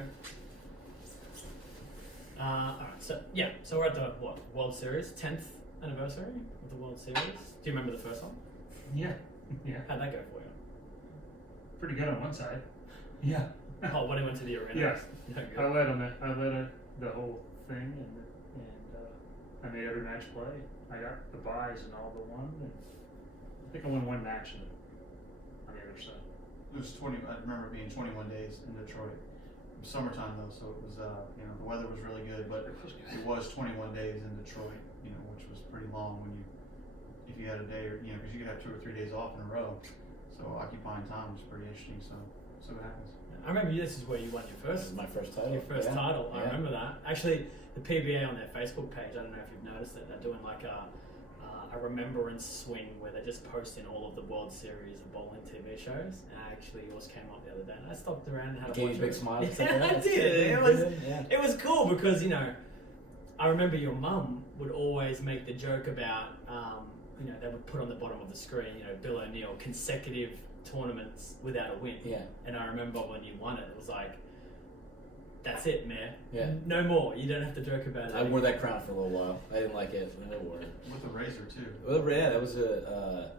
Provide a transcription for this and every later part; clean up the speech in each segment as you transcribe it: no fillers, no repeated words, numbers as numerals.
Okay. Alright, so we're at the World Series, 10th anniversary of the World Series. Do you remember the first one? Yeah. How'd that go for you? Pretty good on one side. Yeah. Oh, when he went to the arena? Yeah. No, good. I led on it. I led the whole thing, and I made every match play. I got the buys and all but one, and I think I won one match on the other side. It was 20. I remember it being 21 days in Detroit. It was summertime though, so it was the weather was really good, but it was 21 days in Detroit, which was pretty long if you had a day or because you could have 2 or 3 days off in a row. So occupying time was pretty interesting. So what happens. I remember this is where you won your first. This is my first title. Your first title. I Yeah. remember that. Actually, the PBA on their Facebook page. I don't know if you've noticed it. They're doing like a remembrance swing where they're just posting all of the World Series of bowling TV shows. And actually, yours came up the other day, and I stopped around and had a Gave watch you big it. smiles. Yeah, I did. It was cool because I remember your mum would always make the joke about they would put on the bottom of the screen Bill O'Neill consecutive tournaments without a win. Yeah. And I remember when you won it was like, that's it, man. Yeah. No more. You don't have to joke about it. I wore that crown for a little while. I didn't like it. I wore it. With the razor too. Well, yeah, that was a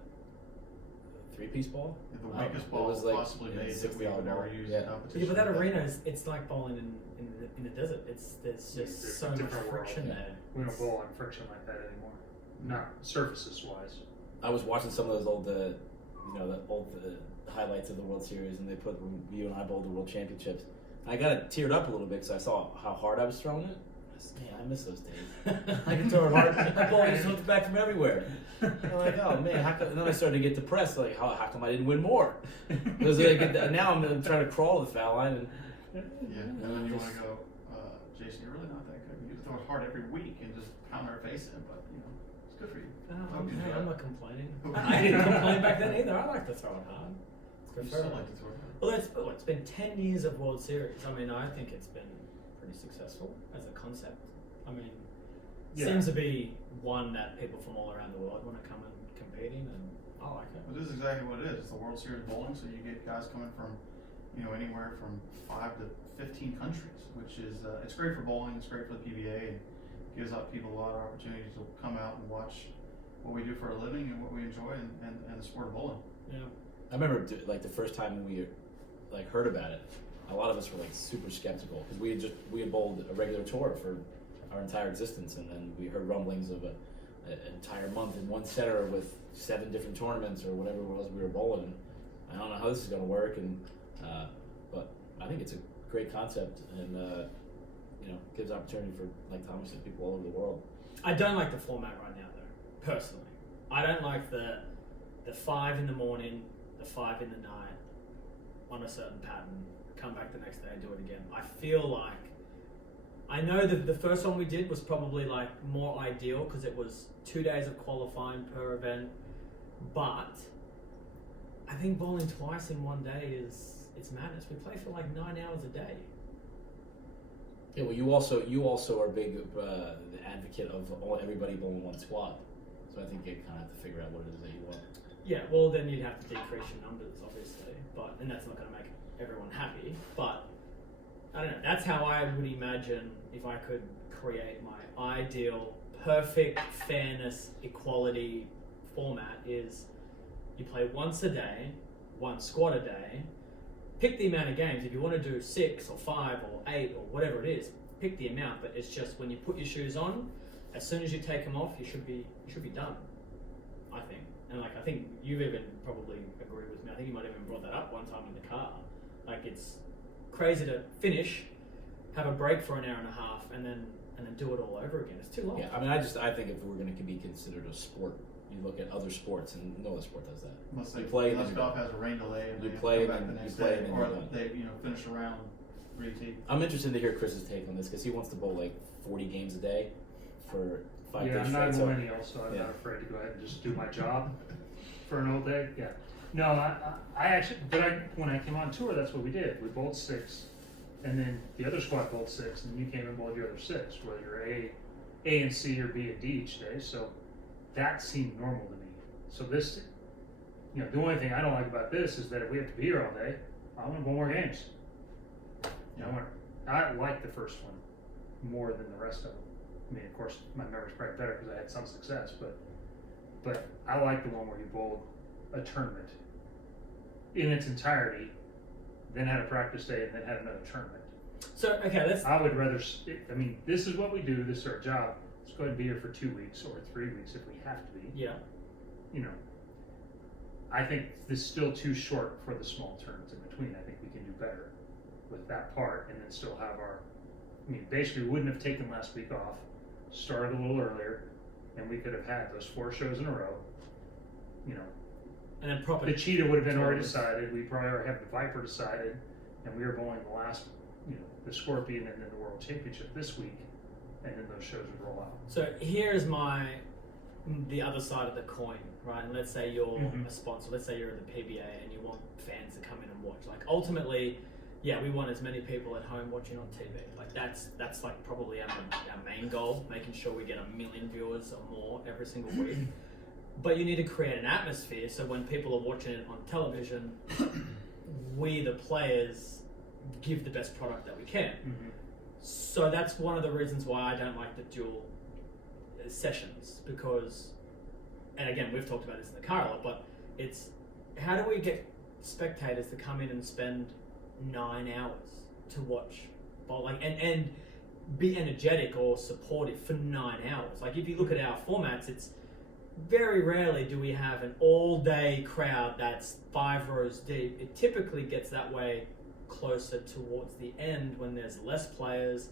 3-piece ball. The weakest ball it was like possibly made that we would ever use in competition. Yeah, but that arena it's like bowling in the desert. There's just so much friction there. We don't bowl on friction like that anymore. Not surfaces wise. I was watching some of those old, the old highlights of the World Series, and they put when you and I bowled the World Championships. I got teared up a little bit because I saw how hard I was throwing it. I said, man, I miss those days. I can throw it hard. That ball just comes back from everywhere. I'm like, oh man, how come? And then I started to get depressed. Like, how come I didn't win more? Because now I'm trying to crawl the foul line. And then you want to go, Jason, you're really not that good. You throw it hard every week and just pound our face in, but it's good for you. I'm not complaining. I didn't complain back then either. I like to throw it hard. You still like to throw it hard. Well, it's been 10 years of World Series. I mean, I think it's been pretty successful as a concept. I mean, seems to be one that people from all around the world want to come and competing, and I like it. Well, this is exactly what it is. It's the World Series bowling, so you get guys coming from, anywhere from 5 to 15 countries, which is it's great for bowling. It's great for the PBA, and gives out people a lot of opportunities to come out and watch what we do for a living and what we enjoy, and the sport of bowling. Yeah. I remember like the first time we heard about it, a lot of us were like super skeptical because we had bowled a regular tour for our entire existence, and then we heard rumblings of an entire month in one center with 7 different tournaments or whatever it was we were bowling. I don't know how this is going to work, but I think it's a great concept, and gives opportunity for, like Thomas said, people all over the world. I don't like the format right now, though. Personally, I don't like the 5 in the morning, the 5 in the night, on a certain pattern, come back the next day and do it again. I feel like, I know that the first one we did was probably like more ideal because it was 2 days of qualifying per event, but I think bowling twice in one day it's madness. We play for like 9 hours a day. Yeah, well, you also are a big advocate of everybody bowling one squad, so I think you kind of have to figure out what it is that you want. Yeah, well then you'd have to decrease your numbers, obviously, and that's not going to make everyone happy. But I don't know. That's how I would imagine if I could create my ideal, perfect fairness, equality format. Is you play once a day, 1 squad a day. Pick the amount of games. If you want to do 6 or 5 or 8 or whatever it is, pick the amount. But it's just when you put your shoes on, as soon as you take them off, you should be done. I think. And I think you've even probably agreed with me. I think you might have even brought that up one time in the car. Like, it's crazy to finish, have a break for an hour and a half, and then do it all over again. It's too long. Yeah, I mean, I think if we're going to be considered a sport, you look at other sports, and no other sport does that. Unless golf has a rain delay, and you they play come back the next day, or they finish around retee. I'm interested to hear Chris's take on this because he wants to bowl like 40 games a day for 5 days. Yeah, I'm not a millennial, so I'm not afraid to go ahead and just do my job for an all day. Yeah. No, I actually, when I came on tour, that's what we did. We bowled 6, and then the other squad bowled 6, and you came and bowled your other 6, whether you're A and C or B and D each day. So that seemed normal to me. So this, the only thing I don't like about this is that if we have to be here all day, I want to bowl more games. I like the first one more than the rest of them. I mean, of course, my memory's probably better because I had some success, but I like the one where you bowled a tournament in its entirety, then had a practice day, and then had another tournament. So, okay, let's... I would rather, I mean, this is what we do, this is our job. Let's go ahead and be here for 2 weeks or 3 weeks if we have to be. Yeah. You know, I think this is still too short for the small tournaments in between. I think we can do better with that part and then still have our, I mean, basically we wouldn't have taken last week off, started a little earlier, and we could have had those 4 shows in a row. You know, and then proper. the cheetah would have been already decided. We probably already have the viper decided, and we were bowling the last, you know, the scorpion and then the world championship this week, and then those shows would roll out. So here's the other side of the coin, right? And let's say you're a sponsor. Let's say you're at the PBA and you want fans to come in and watch. Like ultimately, yeah, we want as many people at home watching on TV. Like that's like probably our main goal, making sure we get 1 million viewers or more every single week. But you need to create an atmosphere so when people are watching it on television, we the players give the best product that we can. So that's one of the reasons why I don't like the dual sessions, because, and again, we've talked about this in the car a lot, but it's how do we get spectators to come in and spend 9 hours to watch bowling and be energetic or supportive for 9 hours? Like if you look at our formats, it's very rarely do we have an all-day crowd that's 5 rows deep. It typically gets that way closer towards the end when there's less players,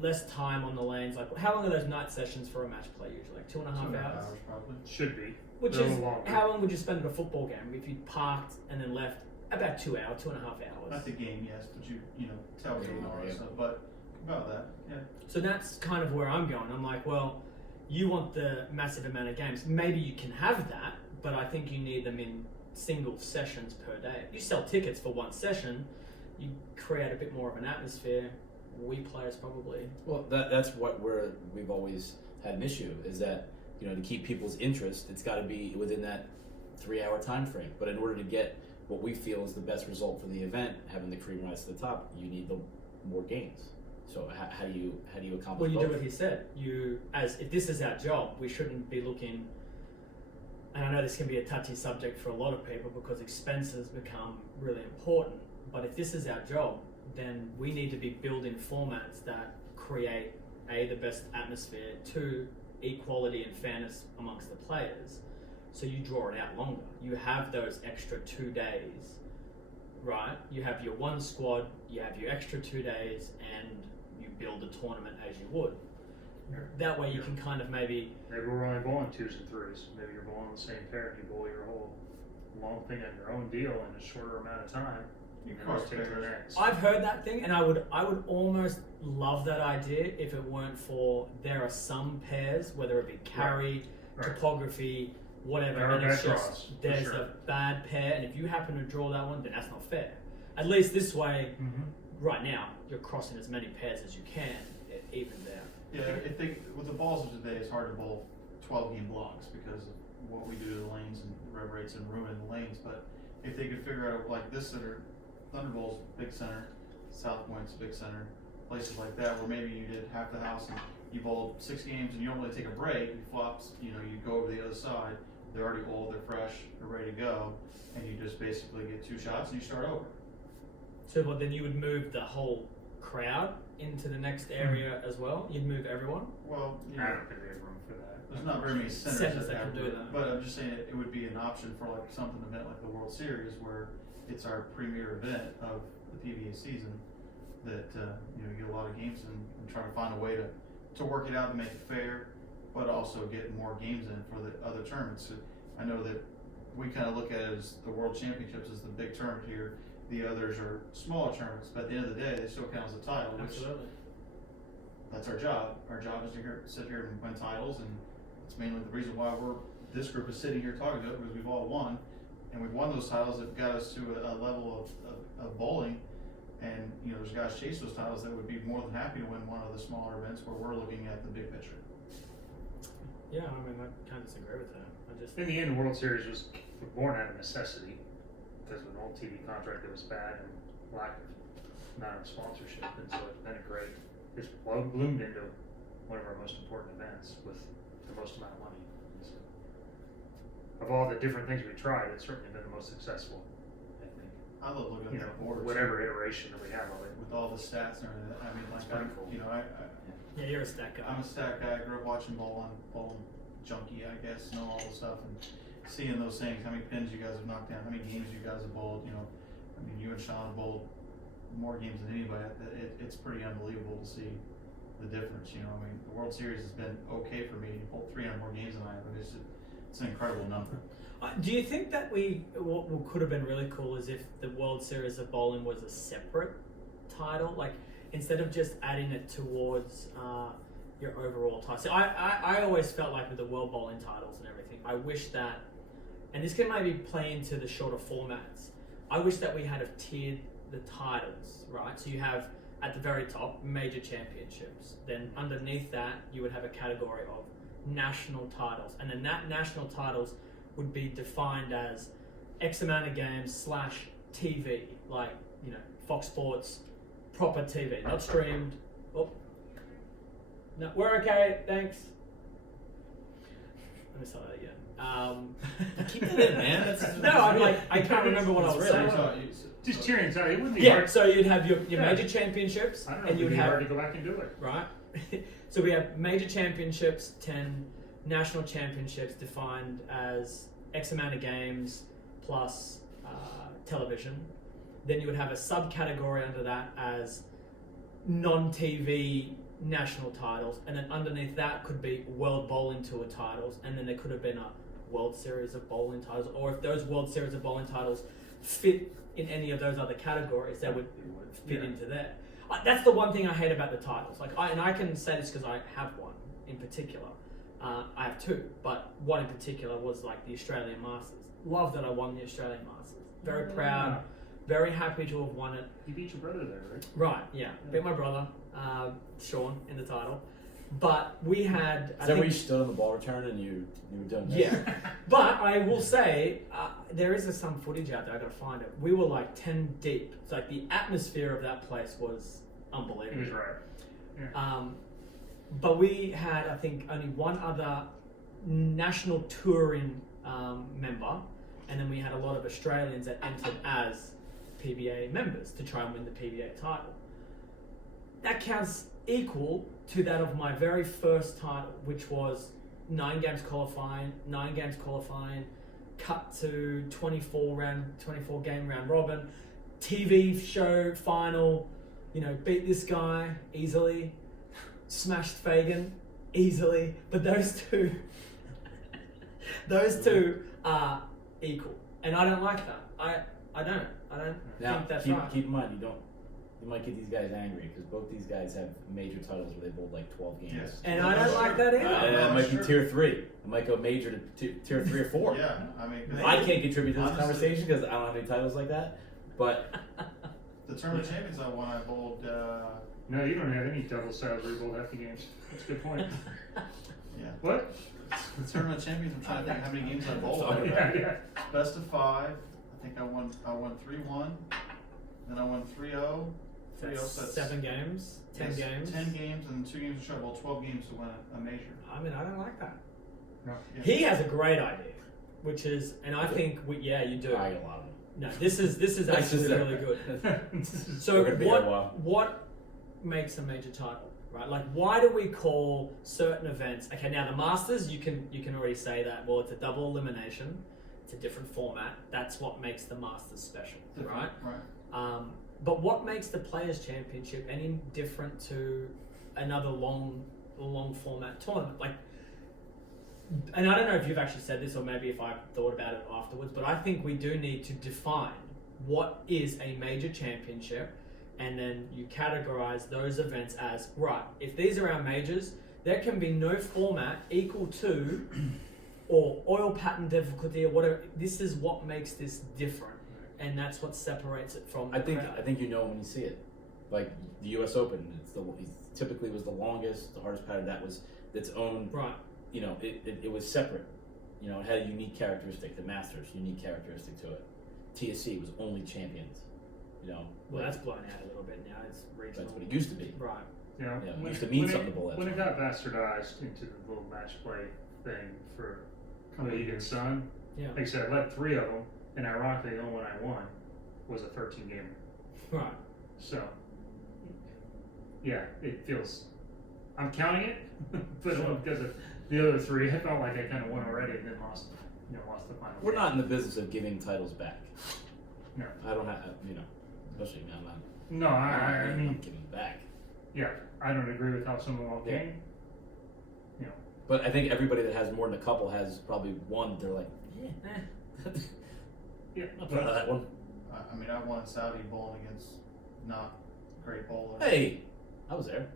less time on the lanes. Like, how long are those night sessions for a match play usually? Like 2.5 hours? Probably. Should be. Which They're is, longer. how long would you spend at a football game if you parked and then left? About 2 hours, 2.5 hours. Not the game, yes, but you know, television and all that stuff, but about that, yeah. So that's kind of where I'm going. I'm like, well, you want the massive amount of games. Maybe you can have that, but I think you need them in single sessions per day. You sell tickets for 1 session, you create a bit more of an atmosphere. We players probably. Well, that's what we've always had an issue, is that, you know, to keep people's interest, it's got to be within that 3-hour time frame. But in order to get what we feel is the best result for the event, having the cream rise to the top, you need the more games. So how do you accomplish? Well, you both? do what he said. If this is our job, we shouldn't be looking. And I know this can be a touchy subject for a lot of people because expenses become really important. But if this is our job, then we need to be building formats that create the best atmosphere, 2, equality and fairness amongst the players. So you draw it out longer. You have those extra 2 days, right? You have your 1 squad, you have your extra 2 days, and you build a tournament as you would. That way you can kind of maybe we're only bowling 2s and 3s. Maybe you're bowling the same pair and you bowl your whole long thing on your own deal in a shorter amount of time. You can always take to the next. I've heard that thing, and I would almost love that idea if it weren't for there are some pairs, whether it be carry, topography, whatever, there and are it's bad just draws, there's sure. a bad pair, and if you happen to draw that one, then that's not fair. At least this way, right now, you're crossing as many pairs as you can, even there. Yeah, I think with the balls of today, it's hard to bowl 12-game blocks because of what we do to the lanes and rev rates and ruining the lanes. But if they could figure out like this center, Thunderbowl's big center, South Point's big center, places like that where maybe you did half the house and you bowled 6 games and you don't really take a break, you flops, you know, you go over the other side, they're already old, they're fresh, they're ready to go, and you just basically get 2 shots and you start over. So well, then you would move the whole crowd into the next area as well? You'd move everyone? Well, you I know, don't think we have room for that. there's not very many centers Centers that have can do room, that. but I'm just saying it would be an option for like something event like the World Series where it's our premier event of the PBA season that you know, you get a lot of games in and try to find a way to work it out to make it fair, but also get more games in for the other tournaments. So I know that we kind of look at it as the World Championships as the big tournament here. The others are smaller tournaments, but at the end of the day, they still count as a title. Which Absolutely. that's our job. Our job is to sit here and win titles, and it's mainly the reason why this group is sitting here talking to it, because we've all won, and we've won those titles that got us to a level of bowling. And you know, there's guys chase those titles that would be more than happy to win one of the smaller events where we're looking at the big picture. Yeah, I mean, I kind of disagree with that. In the end, the World Series was born out of necessity because of an old TV contract that was bad and lack of amount of sponsorship, and so it's been a great. It's bloomed into one of our most important events with the most amount of money. So, of all the different things we tried, it's certainly been the most successful. I think. I love looking You at know, the boards. whatever iteration that we have of it. With all the stats and everything. I mean, like, It's pretty cool. Yeah, you're a stat guy. I'm a stat guy. I grew up watching bowling junkie, I guess, know all the stuff and seeing those things. How many pins you guys have knocked down? How many games you guys have bowled? You know, I mean, you and Sean have bowled more games than anybody. It's pretty unbelievable to see the difference. You know, I mean, the World Series has been okay for me. You bowled 300 more games than I have, but it's an incredible number. Do you think that what could have been really cool is if the World Series of Bowling was a separate title, like instead of just adding it towards your overall title. So I always felt like with the World Bowling titles and everything, I wish that, and this can maybe play into the shorter formats, I wish that we had tiered the titles, right? So you have at the very top major championships, then underneath that you would have a category of national titles, and then that national titles would be defined as X amount of games / TV, like, you know, Fox Sports, proper TV, not streamed. Oh, no, we're okay, thanks. Let me start that again. Keep it in, man. That's No, I'm like, I can't remember what I was saying. Just cheering inside. It wouldn't be Yeah, hard. so you'd have your Yeah. major championships, I don't know and if you it'd would be have hard to go back and do it. right? So we have major championships, 10 national championships defined as X amount of games plus television. Then you would have a subcategory under that as non-TV national titles, and then underneath that could be World Bowling Tour titles, and then there could have been a World Series of Bowling titles, or if those World Series of Bowling titles fit in any of those other categories, they would fit into there. That's the one thing I hate about the titles. Like, I can say this because I have one in particular. I have two, but one in particular was like the Australian Masters. Love that I won the Australian Masters. Very proud, very happy to have won it. You beat your brother there, right? Right, yeah. Beat my brother, Sean, in the title. But we had... Is that where you stood on the ball return and you were doing this? Yeah. But I will say, there is some footage out there, I gotta find it. We were like 10 deep. It's like the atmosphere of that place was unbelievable. He was right. Yeah. But we had, I think, only one other national touring member, and then we had a lot of Australians that entered as PBA members to try and win the PBA title. That counts equal to that of my very first title, which was 9 games qualifying, cut to 24 game round robin, TV show final, you know, beat this guy easily, smashed Fagan easily, but those two are equal, and I don't like that. I don't Now, think that's keep right. in mind, you might get these guys angry because both these guys have major titles where they bowled like 12 games. Yes. And I don't like that either. It might be tier 3. It might go major to tier 3 or 4. Yeah, I mean, 'cause I can't contribute to this honestly, conversation because I don't have any titles like that. But the Tournament of Champions I won, I bowled. No, you don't have any double sided where you bowl half the games. That's a good point. Yeah. What? The Tournament of Champions. I'm trying to think how many games I bowled. Oh, Yeah. Best of 5. I think I won 3-1. Then I won 3-0. 3-0. That's So that's 7 games, 10 games. 10 games and 2 games to show. Well, 12 games to win a major. I mean, I don't like that. No. Yeah. He has a great idea, which is, and I think you do. I get a lot of them. No, this is actually really good. So We're gonna be here a while. what makes a major title, right? Like, why do we call certain events? Okay, now the Masters, you can already say that. Well, it's a double elimination. It's a different format. That's what makes the Masters special, right? Right. But what makes the Players' Championship any different to another long format tournament? Like, and I don't know if you've actually said this or maybe if I've thought about it afterwards, but I think we do need to define what is a major championship, and then you categorize those events as, right, if these are our majors, there can be no format equal to or oil pattern difficulty or whatever. This is what makes this different, and that's what separates it from the crowd. I think you know when you see it. Like the U.S. Open, it typically was the longest, the hardest pattern. That was its own. Right. You know, it was separate. You know, it had a unique characteristic. The Masters, unique characteristic to it. TSC was only champions. you know. Well, that's blown out a little bit now. It's regional. That's what it used to be. Right. You know, Yeah, it when used to mean when something to bowl that when it tournament. got bastardized into the little match play thing for League and Sun, Yeah. like I said, I led 3 of them, and ironically, the only one I won was a 13 gamer. Right. So, yeah, it feels. I'm counting it, but Sure. because of the other 3, I felt like I kind of won already, and then lost the final. We're game. not in the business of giving titles back. No. I don't have, you know, especially now. I'm not. No, I I'm mean, giving back. yeah, I don't agree with how some of them all Yeah. came. You know, But I think everybody that has more than a couple has probably one. They're like, yeah, I'm proud of that one. I mean, I won Saudi bowling against not great bowlers. Hey, I was there.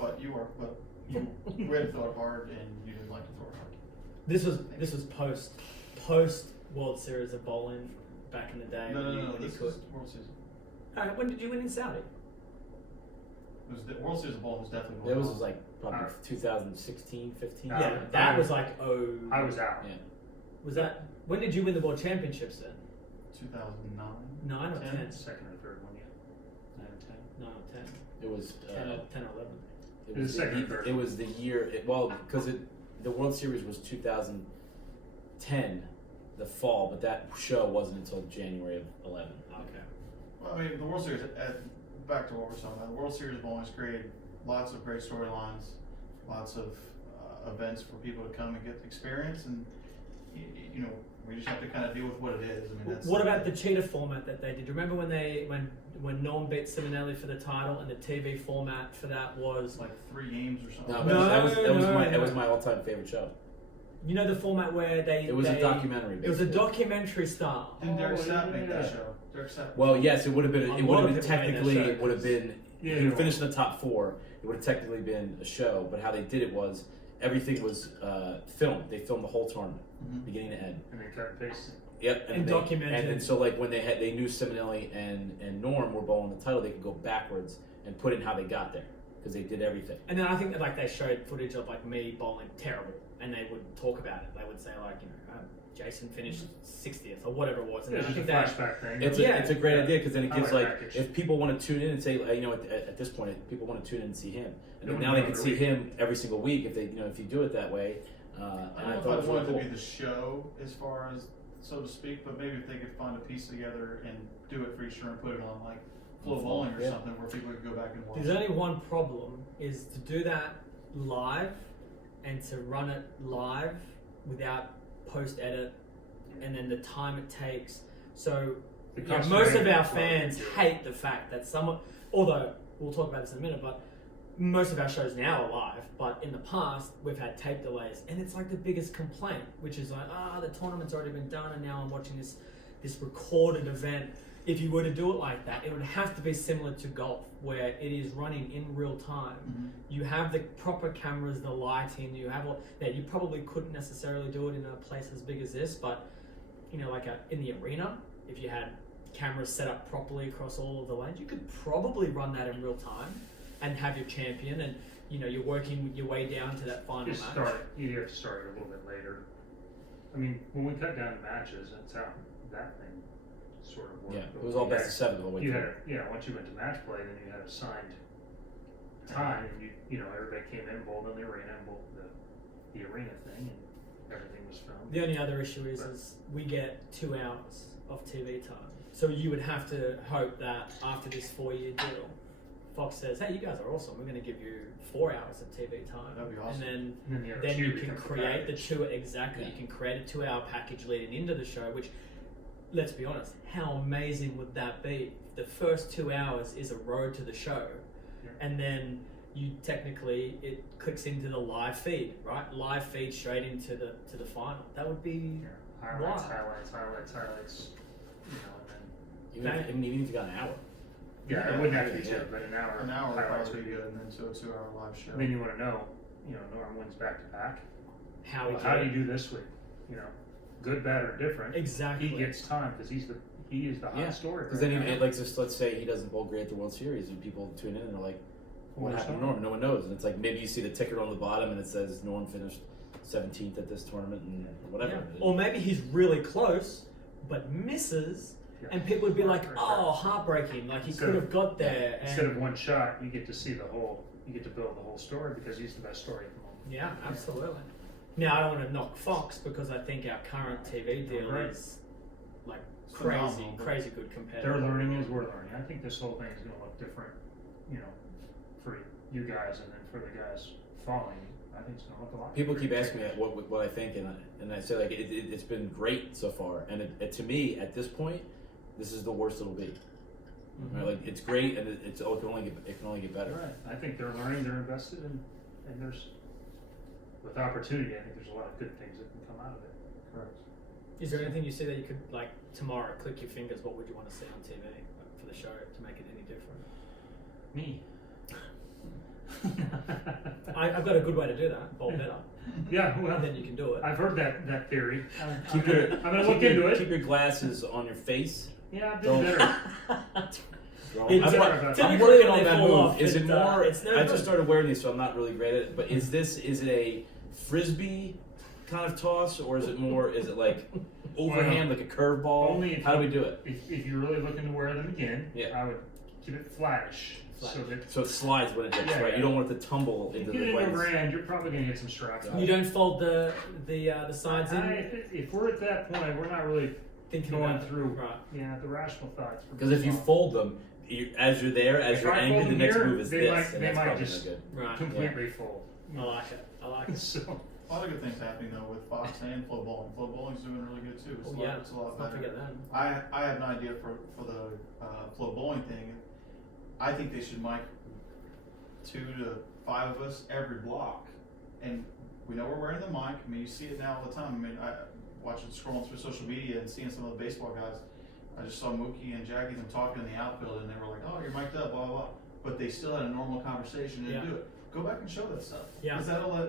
But you were, but you we had to throw it hard, and you didn't like to throw it hard. This was post World Series of bowling back in the day. No, when you this could. is World Series. When did you win in Saudi? It was the World Series of bowling was definitely. It going was on. like probably 2016, 15. Yeah, that was like I was out. Yeah. Was that when did you win the World Championships then? 2009. 9 or 10? Second or third one, yeah. 9 or 10. 9 or 10. It was 10 or 10 or 11. It It was was second the, or third. it was the year. Because the World Series was 2010, the fall, but that show wasn't until January of 11. Okay. Well, I mean, the World Series. Back to what we're talking about. The World Series of bowling has created lots of great storylines, lots of events for people to come and get experience, and you know, we just have to kind of deal with what it is. I mean, that's. What about the cheetah format that they did? Remember when Norm beat Simonelli for the title, and the TV format for that was like 3 games or something? No, No, that no. was my all-time favorite show. you know the format where It was a documentary. It was a basically. documentary style. Didn't Derek Oh, Sapp make that yeah. show? Derek Sapp. Well, yes, it would have been. A It lot would have of been people made that technically. show. It would have been. Yeah, If you yeah. finished in the top 4, it would have technically been a show. But how they did it was everything was filmed. They filmed the whole tournament, Mhm. beginning to end. And then cut and paste. Yep, And they, documented. And then so like when they knew Simonelli and Norm were bowling the title, they could go backwards and put in how they got there because they did everything. And then I think that like they showed footage of like me bowling terrible, and they would talk about it. They would say like, Jason finished 60th or whatever it was. And Yeah, then I it's just think a that flashback thing. It's Yeah. it's a great Yeah. idea because then it I gives like like package. if people want to tune in and say at this point people want to tune in and see him, and then They now wanna they know can every see week. him every single week if they if you do it that way. And I I don't thought know it if was I really want it cool. to be the show as far as so to speak, but maybe if they could find a piece together and do it for each turn, put it on like Flow Flow, Bowling or yeah. something where people could go back and watch. there's only one problem is to do that live and to run it live without post edit and then the time it takes. So The most of constraint our is what fans we do. hate the fact that someone, although we'll talk about this in a minute, but most of our shows now are live, but in the past we've had tape delays, and it's like the biggest complaint, which is like, the tournament's already been done, and now I'm watching this recorded event. If you were to do it like that, it would have to be similar to golf, where it is running in real time. Mhm. You have the proper cameras, the lighting, you have all that. You probably couldn't necessarily do it in a place as big as this, but like in the arena, if you had cameras set up properly across all of the lanes, you could probably run that in real time and have your champion, and you're working your way down to that final Just match. you have to start it a little bit later. I mean, when we cut down the matches, that's how that thing sort of worked. Yeah, But it was all we best had- of 7 all the way You through. had once you went to match play, then you had assigned time, and everybody came in, bowled in the arena, and bowled the arena thing, and everything was filmed. The only other issue is we get 2 hours of TV time. So you would have to hope that after this 4-year deal, Fox says, "Hey, you guys are awesome. We're going to give you 4 hours of TV time." That'd be awesome. And And then the other then two you can becomes the create the package. 2 exactly. Yeah. You can create a 2-hour package leading into the show. Which, let's be honest, how amazing would that be? The first 2 hours is a road to the show, Yeah. and then it clicks into the live feed, right? Live feed straight into the final. That would be Yeah. Highlights, Wow. highlights. And then Even if you got an hour. it wouldn't have to be Yeah. 2, but an hour. An hour would highlights probably be would good, and then to a 2-hour live show. And then you want to know, Norm wins back to back. how Well, would how do you do this week? Good, bad, or different. exactly. He gets time because he is the hot Yeah, story. because then let's say he doesn't bowl great at the World Series, and people tune in and they're like, "What happened to Norm?" No one knows, and it's like maybe you see the ticker on the bottom and it says Norm finished 17th at this tournament and whatever. Yeah. Or maybe he's really close, but misses, Yeah. And people would be like, Right. "Oh, heartbreaking! Like he Instead could of- have got there." Instead and of one shot, you get to see the whole. You get to build the whole story because he's the best story at the moment. yeah, absolutely. Now I don't want to knock Fox because I think our current TV deal Right. is like It's crazy, phenomenal, but- crazy good compared. They're to learning as we're learning. I think this whole thing is going to look different, for you guys and then for the guys following. I think it's going to look a lot. People keep asking me what I think, and I say like it's been great so far, and it to me at this point, this is the worst it'll be. Mhm. Right? Like it's great, and it can only get better. Right. I think they're learning. They're invested, and there's with opportunity. I think there's a lot of good things that can come out of it. Correct. Is there anything you see that you could like tomorrow? Click your fingers. What would you want to see on TV for the show to make it any different? Me. I've got a good way to do that. Bowl better, Yeah, well, and then you can do it. I've heard that theory. I'm Keep gonna, your I'm gonna look into it. Keep your glasses on your face. Yeah, I've Don't- been better. It's I'm better. I'm Typically working when on they that fall move. off, Is it more? It's no I good. just started wearing these, so I'm not really great at it. But is it a frisbee kind of toss, or is it more? Is it like overhand, like a curveball? Only if How do we do it? If you're really looking to wear them again, Yeah. I would keep it flattish. So that So it slides when it hits, Yeah, right? yeah. You don't want it to tumble if into you the get blades. into Rand, you're probably gonna get some straps. You don't fold the sides in. If we're at that point, we're not really Thinking going about it. through Right. the rational thoughts. Because if you fold them, as you're there, as If you're I angry, fold the them next here, move is they this, might- and they that's might probably just- not good. Right. completely full. I like it. I like it. So A lot of good things happening though with Fox and Flow Bowling. Flow Bowling's doing really good too. Oh yeah. It's a lot Let's not better. forget that. I have an idea for the Flow Bowling thing. I think they should mic 2 to 5 of us every block, and we know we're wearing the mic. I mean, you see it now all the time. I mean, I watching scrolling through social media and seeing some of the baseball guys. I just saw Mookie and Jackie them talking in the outfield, and they were like, "Oh, you're mic'd up, blah blah blah." But they still had a normal conversation and Yeah. do it. Go back and show that stuff. Yeah. Because that'll let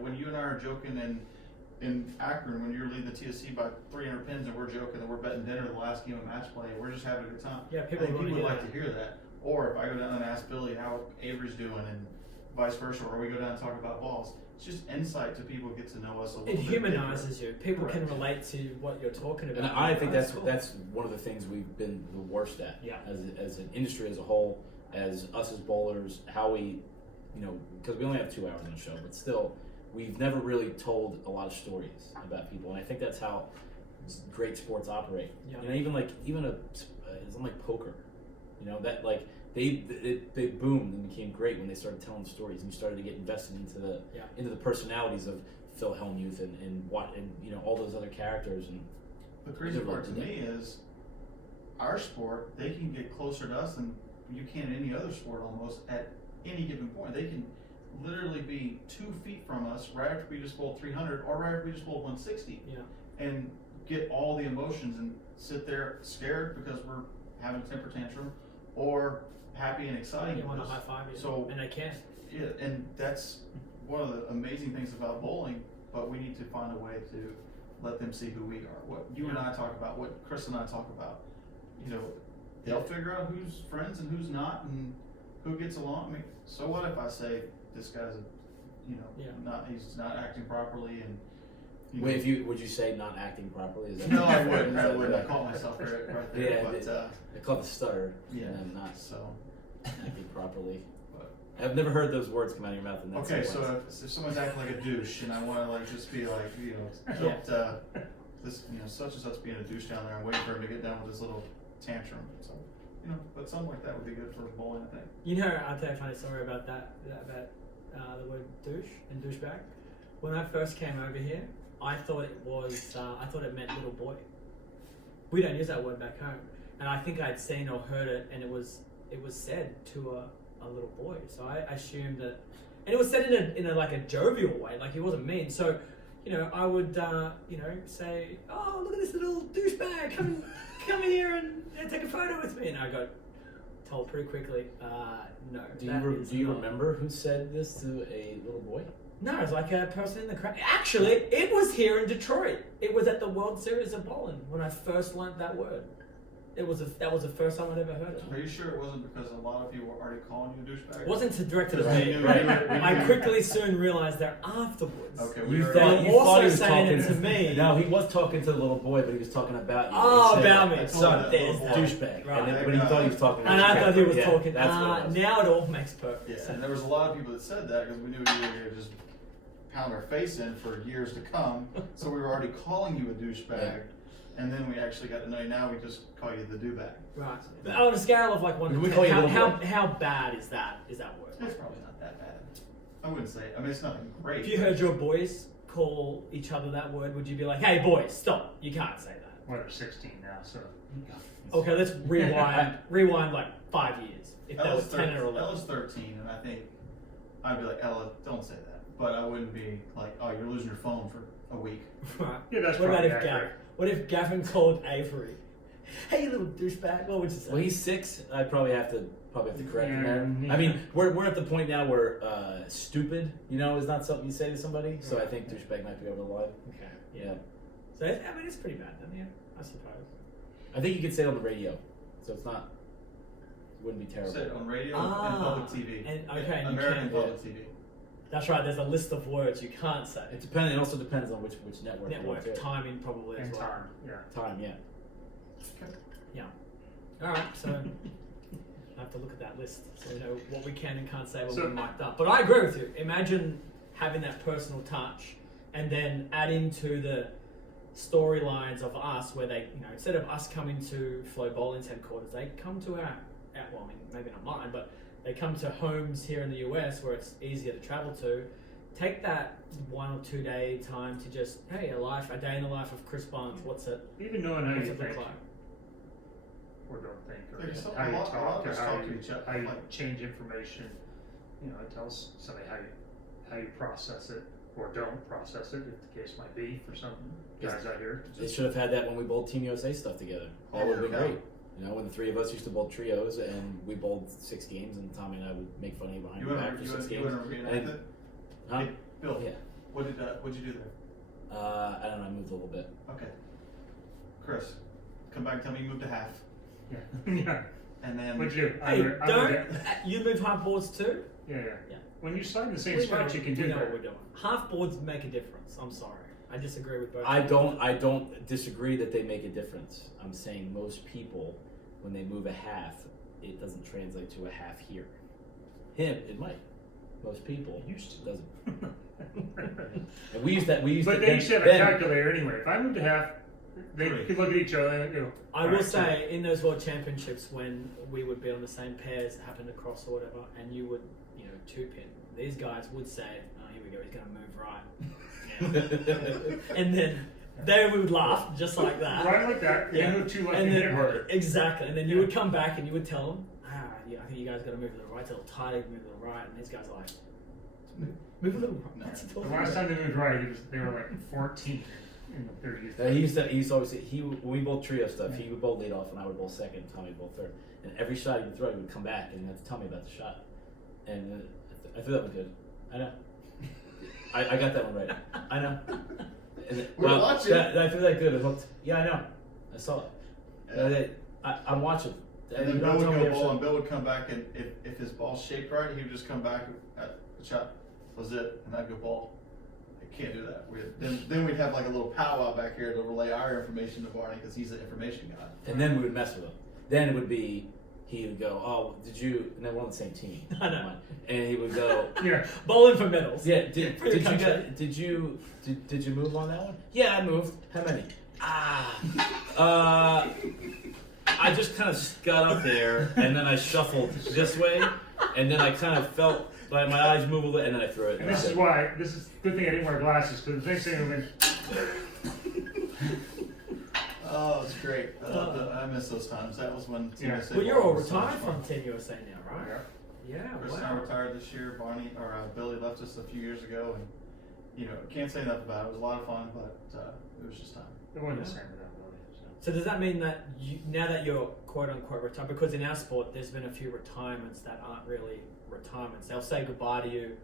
when you and I are joking and in Akron when you're leading the TSC by 300 pins and we're joking and we're betting dinner the last game of match play and we're just having a good time. Yeah, I people think wanna people would hear like to hear that. Or if I go down and ask Billy how Avery's doing and vice versa, or we go down and talk about balls, it's just insight to people who get to know us a little It bit. humanizes you. People can Correct. relate to what you're talking about. And I think that's cool. one of the things we've been the worst at. Yeah. As an industry as a whole, as us as bowlers, how we, because we only have 2 hours on the show, but still, we've never really told a lot of stories about people, and I think that's how great sports operate. Yeah. Even it's like poker, that like they boomed and became great when they started telling stories and you started to get invested into the personalities of Phil Hellmuth and all those other characters. And The crazy part to me is our sport, they can get closer to us than you can in any other sport almost at any given point. They can literally be 2 feet from us right after we just bowled 300 or right after we just bowled 160 Yeah. and get all the emotions and sit there scared because we're having a temper tantrum or happy and excited. You want to because- high five you. So And they can. yeah, and that's one of the amazing things about bowling, but we need to find a way to let them see who we are. What you and I talk about, what Chris and I talk about. They'll figure out who's friends and who's not and who gets along. I mean, so what if I say this guy's he's not acting properly and Wait, would you say not acting properly? Is that No, I wouldn't. is I that wouldn't. I right? caught myself right there. Yeah, but I call it the stutter. yeah, And I'm not so acting properly. But- I've never heard those words come out of your mouth in that okay, sequence. so if someone's acting like a douche, and I want to just be like, this, such and such being a douche down there, and waiting for him to get down with his little tantrum. So, but something like that would be good for bowling, I think. I'll tell you a funny story about that about the word douche and douchebag. When I first came over here, I thought it meant little boy. We don't use that word back home, and I think I'd seen or heard it, and it was said to a little boy. So I assumed that, and it was said in a like a jovial way, like he wasn't mean. So, I would say, "Oh, look at this little douchebag, come here and take a photo with me," and I got told pretty quickly, no. Do you remember who said this to a little boy? No, it was like a person in the crowd. Actually, it was here in Detroit. It was at the World Series of Bowling when I first learned that word. that was the first time I'd ever heard it. Are you sure it wasn't because a lot of people were already calling you a douchebag? It wasn't directed at Right. me, We right? knew- I quickly soon realized that afterwards. Okay, You were- thought They you were thought also he was saying talking it to me. No, he was talking to the little boy, but he was talking about you. Oh, He said, about me. I told son, that there's little that. boy. douchebag. Right. And then, but he thought he was talking. And I thought he was yeah, talking. That's what it was. Now it all makes perfect Yeah, sense. and there was a lot of people that said that because we knew you were going to just pound our face in for years to come. So we were already calling you a douchebag, Yeah. and then we actually got to know you. Now we just call you the do-bag. Right. But on a scale of like 1 to We 10, call you little boy. how bad is that word? It's probably not that bad. I wouldn't say. I mean, it's nothing great. If you heard your boys call each other that word, would you be like, "Hey, boys, stop! You can't say that." Well, they're 16 now, so. Okay, let's rewind like 5 years. If that was 10 or 11. Ella's 13, and I think I'd be like, Ella, don't say that. But I wouldn't be like, oh, you're losing your phone for a week. Right. Yeah, that's What about probably if accurate. What if Gavin called Avery? Hey, you little douchebag. What would you say? Well, he's 6. I probably have to correct him there. Yeah. I mean, we're at the point now where stupid, is not something you say to somebody. So I think douchebag might be over the line. Okay. Yeah. So I mean, it's pretty bad then. Yeah, I suppose. I think you could say it on the radio, so it's not. Wouldn't be terrible. Say it on radio and public TV. And okay, you American can. public TV. That's right. There's a list of words you can't say. It depends. It also depends on which network. you Network want to. timing probably as And well. time, yeah. Time, yeah. Yeah. All right. So I have to look at that list so we know what we can and can't say when So- we're mic'd up. But I agree with you. Imagine having that personal touch and then adding to the storylines of us where they, instead of us coming to Flow Bowling's headquarters, they come to our well, I mean, maybe not mine, but they come to homes here in the US where it's easier to travel to. Take that 1 or 2 day time to just, hey, a day in the life of Chris Barnes. What's it? Even knowing how What's you it look think, like? or don't think, or There's how a you lot talk, of or us how talk to you, each other, how you like- change information. It tells somebody how you process it, or don't process it, if the case might be, for some guys out here. They should have had that when we bowled Team USA stuff together. That would have been Holy great. When the 3 of us used to bowl trios and we bowled 6 games, and Tommy and I would make fun of you behind You your want back for 6 to games. reenact it? Huh? Hey, Bill, Yeah. what'd you do there? I don't know. I moved a little bit. Okay. Chris, come back and tell me you moved to half. Yeah. Yeah. And then What'd you do? Hey, I'm don't you move half boards too? Yeah. Yeah. When you slide in the same We spot, know- you can we do know that. what we're doing. Half boards make a difference. I'm sorry. I disagree with both. I don't disagree that they make a difference. I'm saying most people, when they move a half, it doesn't translate to a half here. Him, it might. Most people It used to. doesn't. And we used that. But they used to have a calculator anyway. If I moved to half, they could look at each other and go. I "All will right, so say, in those World Championships, when we would be on the same pairs, happened to cross or whatever, and you would, 2-pin, these guys would say, "Oh, here we go, he's going to move right," and then they would laugh just like that. Right like that. Yeah. And move 2 left And and then hit harder. exactly, and then you would come back and you would tell them, yeah, I think you guys got to move to the right. It's a little tighter, move to the right, and these guys are like, move a little right. No. What's he The talking last about? time they moved right, they were like 14 in the 30th. He used to always say when we bowled trio stuff, he would bowl lead off and I would bowl second, Tommy would bowl third. And every shot he would throw, he would come back and he'd have to tell me about the shot. And I thought that was good. I know. I got that one right. I know. And We're watching. I feel that good. I looked. Yeah, I know. I saw it. Yeah. I'm watching. And then You Bill don't would tell me go every ball, shot. and Bill would come back, and if his ball's shaped right, he would just come back at the shot. Was it? And I'd go ball. I can't do that. Then we'd have like a little powwow back here to relay our information to Barney because he's the information guy. And then we would mess with him. Then it would be, he would go, oh, did you, and then we're on the same team. I know. And he would go, Yeah. Bowling for medals. yeah, did For the you country. did you move on that one? Yeah, I moved. How many? I just kind of got up there, and then I shuffled this way, and then I kind of felt like my eyes move a little, and then I threw it. And this is why, good thing I didn't wear glasses, because the next thing I went, Oh, it's great. I miss those times. That was when Team Yeah. USA Well, you're all was so much retired fun. from Team USA now, right? yeah. Yeah. Chris and I Wow. retired this year. Billy left us a few years ago, and can't say enough about it. It was a lot of fun, but it was just time. It wasn't the Yeah. same without Billy. So. So does that mean that now that you're quote unquote retired, because in our sport there's been a few retirements that aren't really retirements. They'll say goodbye to you,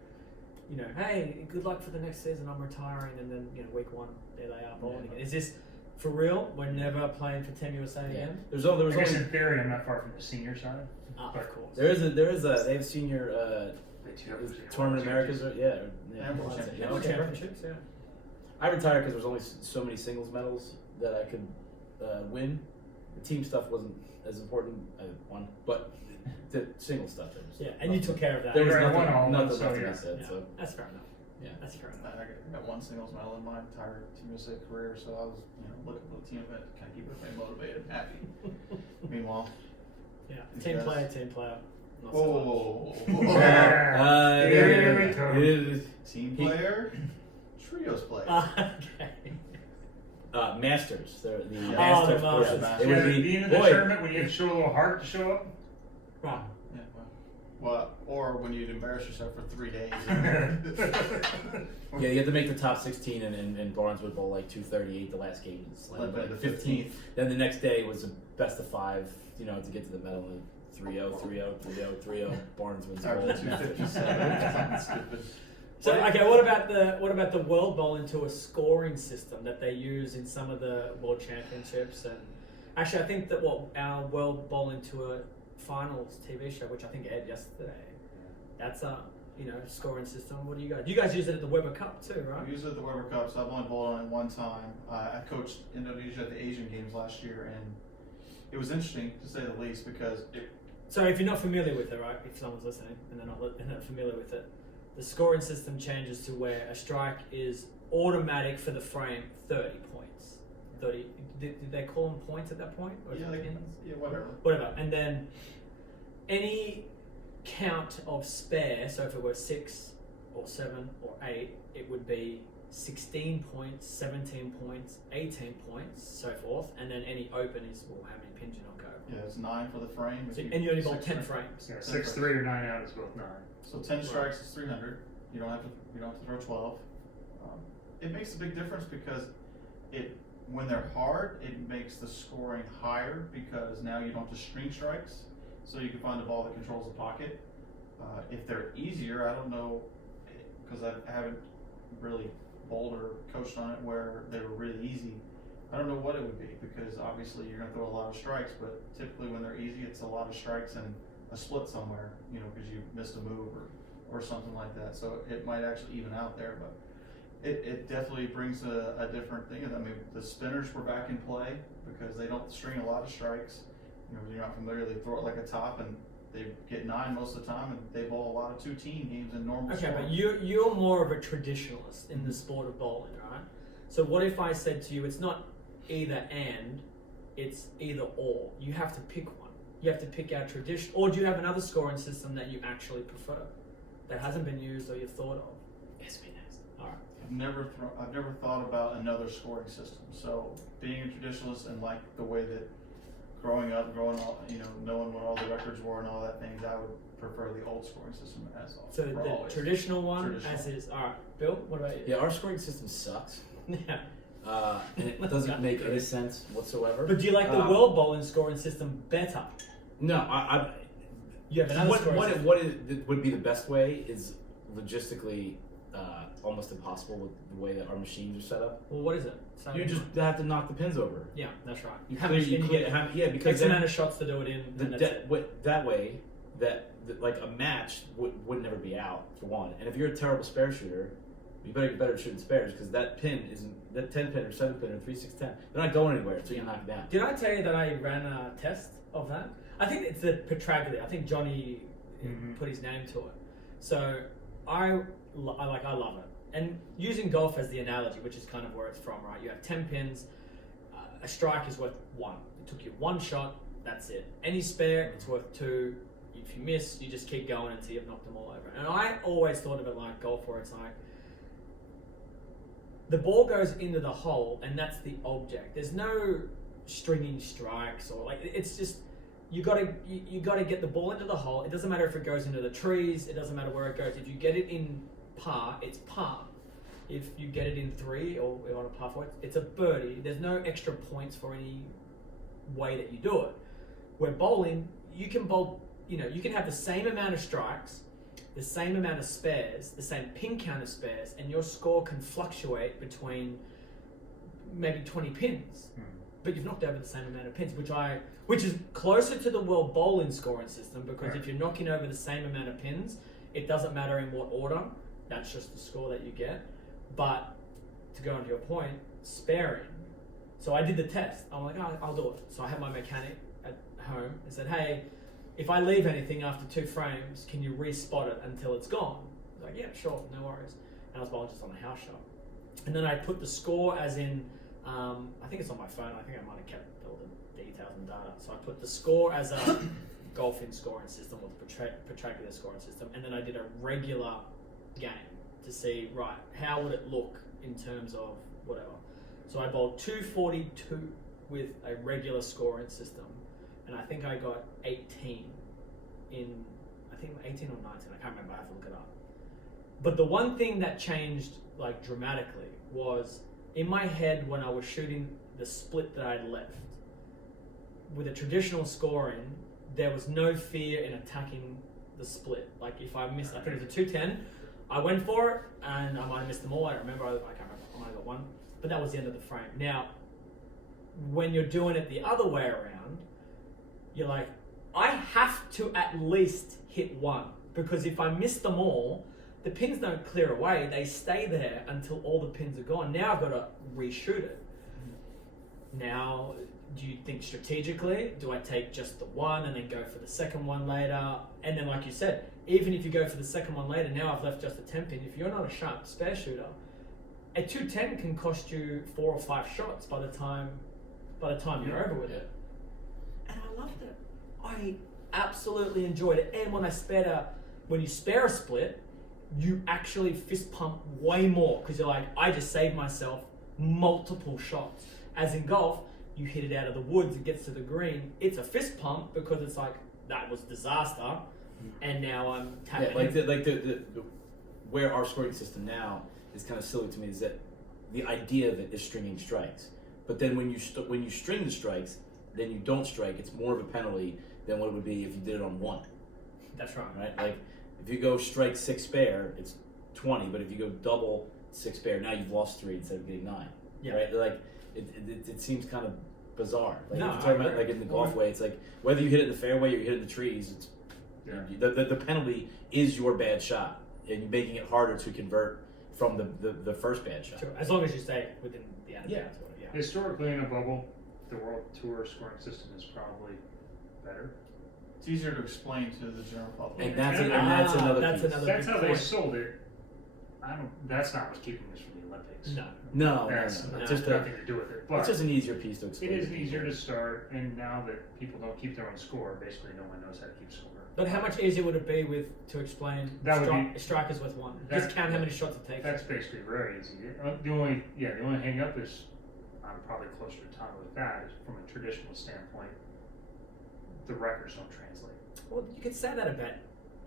hey, good luck for the next season. I'm retiring, and then week 1 there they are bowling again. Is this For real, we're never playing for Team USA again. There was I guess only in theory, I'm not far from the senior side. Of course. they have senior They do have the tournament Americas. Yeah. World World Championships, yeah. I retired because there was only so many singles medals that I could win. The team stuff wasn't as important. I won, but the single stuff. Yeah, and you took care of that. There was Right, nothing, won all of them, nothing so left to yeah. be said. Yeah, So that's fair enough. yeah, That's fair enough. I got one singles medal in my entire Team USA career, so I was, looking for the team event to kind of keep everybody motivated and happy. Meanwhile, Yeah, You team guys- player. Not so whoa, Here we go. team player, trios player. much. Okay. Masters. The Yeah. Masters. the portion. Masters. It Yeah, would be being in the boy. tournament when you have to show a little heart to show up. Right. Yeah, well, or when you'd embarrass yourself for 3 days. Yeah, you had to make the top 16, and Barnes would bowl like 238 the last game. Led by the 15th. Then the next day was a best of 5, to get to the medal. 3-0, 3-0, 3-0, 3-0. Barnes wins the Sorry, gold. 257. Something stupid. So okay, what about the World Bowl into a scoring system that they use in some of the World Championships? And actually, I think that our World Bowl into a finals TV show, which I think aired yesterday, that's a scoring system. What do you guys? You guys use it at the Weber Cup too, right? We used it at the Weber Cup, so I've only bowled on it one time. I coached Indonesia at the Asian Games last year, and it was interesting to say the least because So if you're not familiar with it, right? If someone's listening and they're not familiar with it, the scoring system changes to where a strike is automatic for the frame 30 points. 30. Did they call them points at that point? Or is it pins? whatever. Whatever. And then any count of spare, so if it were 6 or 7 or 8, it would be 16 points, 17 points, 18 points, so forth. And then any open is, how many pins you knock over. Yeah, it's 9 for the frame. So, and you only bowl 10 frames. Yeah, 6-3 or 9 out is both 9. So 10 strikes is 300. You don't have to throw 12. It makes a big difference because when they're hard, it makes the scoring higher because now you don't have to string strikes, so you can find a ball that controls the pocket. If they're easier, I don't know, because I haven't really bowled or coached on it where they were really easy. I don't know what it would be because obviously you're going to throw a lot of strikes, but typically when they're easy, it's a lot of strikes and a split somewhere, because you missed a move or something like that. So it might actually even out there, but it definitely brings a different thing. I mean, the spinners were back in play because they don't string a lot of strikes. When you're not familiar, they throw it like a top and they get 9 most of the time, and they bowl a lot of 2-team games in normal. Okay, scoring. but you're more of a traditionalist in the sport of bowling, right? So what if I said to you, it's not either and, it's either or. You have to pick one. You have to pick our tradition, or do you have another scoring system that you actually prefer that hasn't been used or you've thought of? Yes, be nice. All right. I've never thought about another scoring system. So being a traditionalist and like the way that growing up, knowing what all the records were and all that things, I would prefer the old scoring system as well. So the traditional one as is. All right, Bill, what about you? Yeah, our scoring system sucks. Yeah. And it doesn't make any sense whatsoever. But do you like the World Bowling scoring system better? No, I You have another scoring system. what would be the best way is logistically almost impossible with the way that our machines are set up. Well, what is it? So You just have to knock the pins over. Yeah, that's right. You How clear, much you can clear, you get? yeah, because X then amount of shots to do it in. And that's it. that way that like a match would never be out for one. And if you're a terrible spare shooter, you better get better at shooting spares because that 10 pin or 7 pin or 3, 6, 10, they're not going anywhere until you knock it down. Did I tell you that I ran a test of that? I think it's the Petraglia. I think Johnny put his name to it. So I love it. And using golf as the analogy, which is kind of where it's from, right? You have 10 pins. A strike is worth 1. It took you 1 shot. That's it. Any spare, it's worth 2. If you miss, you just keep going until you've knocked them all over. And I always thought of it like golf, where it's like the ball goes into the hole, and that's the object. There's no stringing strikes or it's just you gotta get the ball into the hole. It doesn't matter if it goes into the trees. It doesn't matter where it goes. If you get it in par, it's par. If you get it in 3 or on a par 4, it's a birdie. There's no extra points for any way that you do it. Where bowling, you can bowl. You can have the same amount of strikes, the same amount of spares, the same pin count of spares, and your score can fluctuate between maybe 20 pins, but you've knocked over the same amount of pins, which is closer to the world bowling scoring system, because if you're knocking over the same amount of pins, it doesn't matter in what order, that's just the score that you get. But to go on to your point, sparing. So I did the test. I'm like, oh, I'll do it. So I had my mechanic at home and said, hey, if I leave anything after 2 frames, can you re-spot it until it's gone? He's like, yeah, sure, no worries. And I was bowling just on a house shot. And then I put the score as in, I think it's on my phone. I think I might have kept all the details and data. So I put the score as a golfing scoring system, or the Petracular scoring system. And then I did a regular game to see, right, how would it look in terms of whatever. So I bowled 242 with a regular scoring system. And I think I got 18 in, I think 18 or 19. I can't remember. I have to look it up. But the one thing that changed like dramatically was in my head when I was shooting the split that I'd left. With a traditional scoring, there was no fear in attacking the split. Like if I missed, I think it was a 210, I went for it and I might have missed them all. I can't remember. I might have got one, but that was the end of the frame. Now, when you're doing it the other way around, you're like, I have to at least hit one, because if I miss them all, the pins don't clear away. They stay there until all the pins are gone. Now I've got to reshoot it. Now, do you think strategically? Do I take just the one and then go for the second one later? And then, like you said, even if you go for the second one later, now I've left just a 10 pin. If you're not a sharp spare shooter, a 210 can cost you 4 or 5 shots by the time you're over with it. And I loved it. I absolutely enjoyed it. And when you spare a split, you actually fist pump way more, because you're like, I just saved myself multiple shots. As in golf, you hit it out of the woods, it gets to the green, it's a fist pump because it's like, that was disaster, and now I'm tapping. Yeah, like the where our scoring system now is kind of silly to me is that the idea of it is stringing strikes, but then when you string the strikes, then you don't strike. It's more of a penalty than what it would be if you did it on one. That's right. Right, like. If you go strike 6 spare, it's 20. But if you go double 6 spare, now you've lost 3 instead of getting 9. Yeah. Right? Like it seems kind of bizarre. Like no, if you're talking about like in the golf way, it's like whether you hit it in the fairway or you hit it in the trees, it's the penalty is your bad shot, and you're making it harder to convert from the first bad shot. Sure. As long as you stay within the end of Yeah. Historically, in a bubble, the World Tour scoring system is probably better. It's easier to explain to the general public. And that's another piece. That's how they point. sold it. That's not what's keeping us from the Olympics. No. That's It's just just nothing to do with it. But it's just an easier piece to explain. it is to people. easier to start, and now that people don't keep their own score, basically no one knows how to keep score. But how much easier would it be to explain That would be- strikers with one? that- Just count how many shots it takes. That's basically very easy. The only hang up is I'm probably closer to Tom with that is from a traditional standpoint, the records don't translate. Well, you could say that about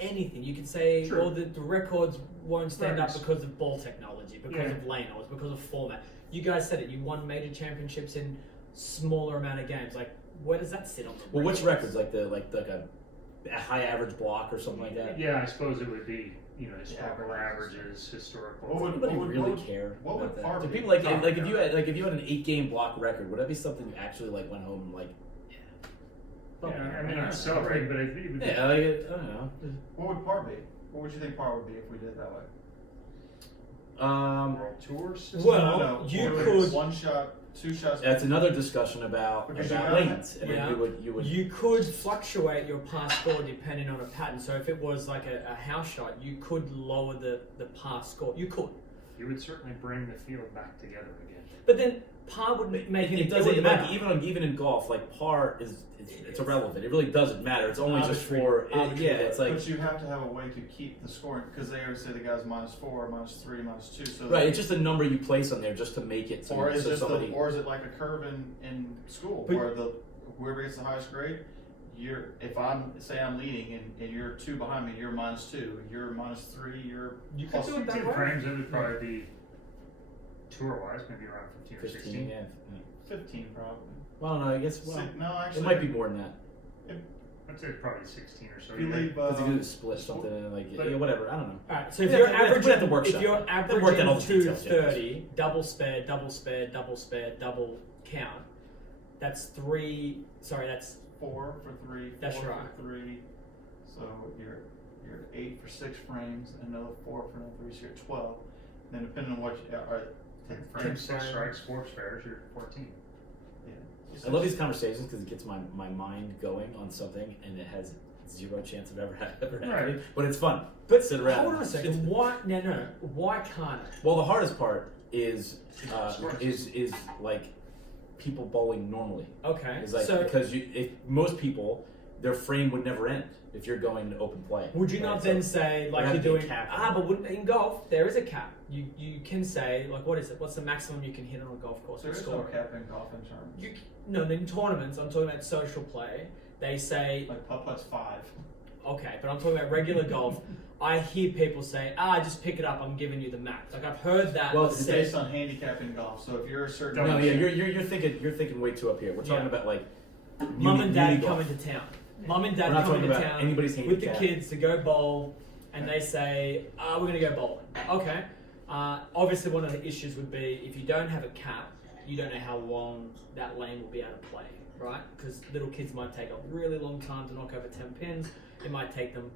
anything. You could say, True. well, the records won't stand up Records. because of ball technology, because of lane hours, because of format. You guys said it. You won major championships in smaller amount of games. Like, where does that sit on the Well, which records? Like a high average block or something like that? Yeah, I suppose it would be historical averages. averages, historical. What would- Nobody what would- really what would- care. what would about that. par Do be? people like if you had an 8-game block record? Would that be something you actually like went home and like? I mean, I'd celebrate, but it would be. Yeah, like, I don't know. What would par be? What would you think par would be if we did it that way? World Tour system? Well, No, you or could- 1 shot, 2 shots. That's another discussion about Because you lanes. And Yeah. then you would. You could fluctuate your par score depending on a pattern. So if it was like a house shot, you could lower the par score. You could. You would certainly bring the field back together again. But then par would make it doesn't wouldn't like matter. even in golf, like par it's irrelevant. It really doesn't matter. It's only just for Arbitrary. it's like But you have to have a way to keep the scoring, because they always say the guy's -4, -3, -2. So right. It's just a number you place on there just to make it. So, or is so it somebody. or is it like a curve in school But- where whoever gets the highest grade, if I'm leading and you're 2 behind me, you're -2, you're -3, you're You could plus do it that 15 way. frames, it would probably be tour-wise, maybe around 15 or 15, 16. yeah. 15 probably. Well, no, I guess. Well, No, actually, it might be more than that. I'd say probably 16 or so. If you Yeah. leave, Because if you split something and like But- whatever, I don't know. Alright, so if Yeah, you're we have to averaging, workshop if you're that. They've worked out all averaging the details, yeah. 230, double spare, double spare, double spare, double count, that's 4 for 3. That's 4 right. For 3. So you're 8 for 6 frames, another 4 for another 3. So you're 12. Then depending on what you are, 10 10 frames, 6 frames. strikes, 4 spares, you're 14. Yeah. I love these conversations because it gets my mind going on something, and it has zero chance of ever happening. Right. But it's fun. But sit around. hold on a second. Why? No. Why can't it? Well, the hardest part is like people bowling normally. Okay. It's like so because if most people, their frame would never end if you're going to open play. would you right? not So then say like there you're has to be a doing cap. but in golf there is a cap. You can say like what is it? What's the maximum you can hit on a golf course? There with is no scoring? cap in golf in terms. No, in tournaments. I'm talking about social play. They say Like putt-putt's 5. okay, but I'm talking about regular golf. I hear people say, just pick it up. I'm giving you the max. Like I've heard that. Well, It's said. based on handicap in golf. So if you're a certain No, yeah, you're thinking way too up here. We're talking Yeah. about like Mum and dad golf. come into town. Mum and dad We're not come talking into about town anybody's with the handicap. kids to go bowl, and they say, we're going to go bowling. Okay. Obviously, one of the issues would be if you don't have a cap, you don't know how long that lane will be able to play, right? Because little kids might take a really long time to knock over 10 pins. It might take them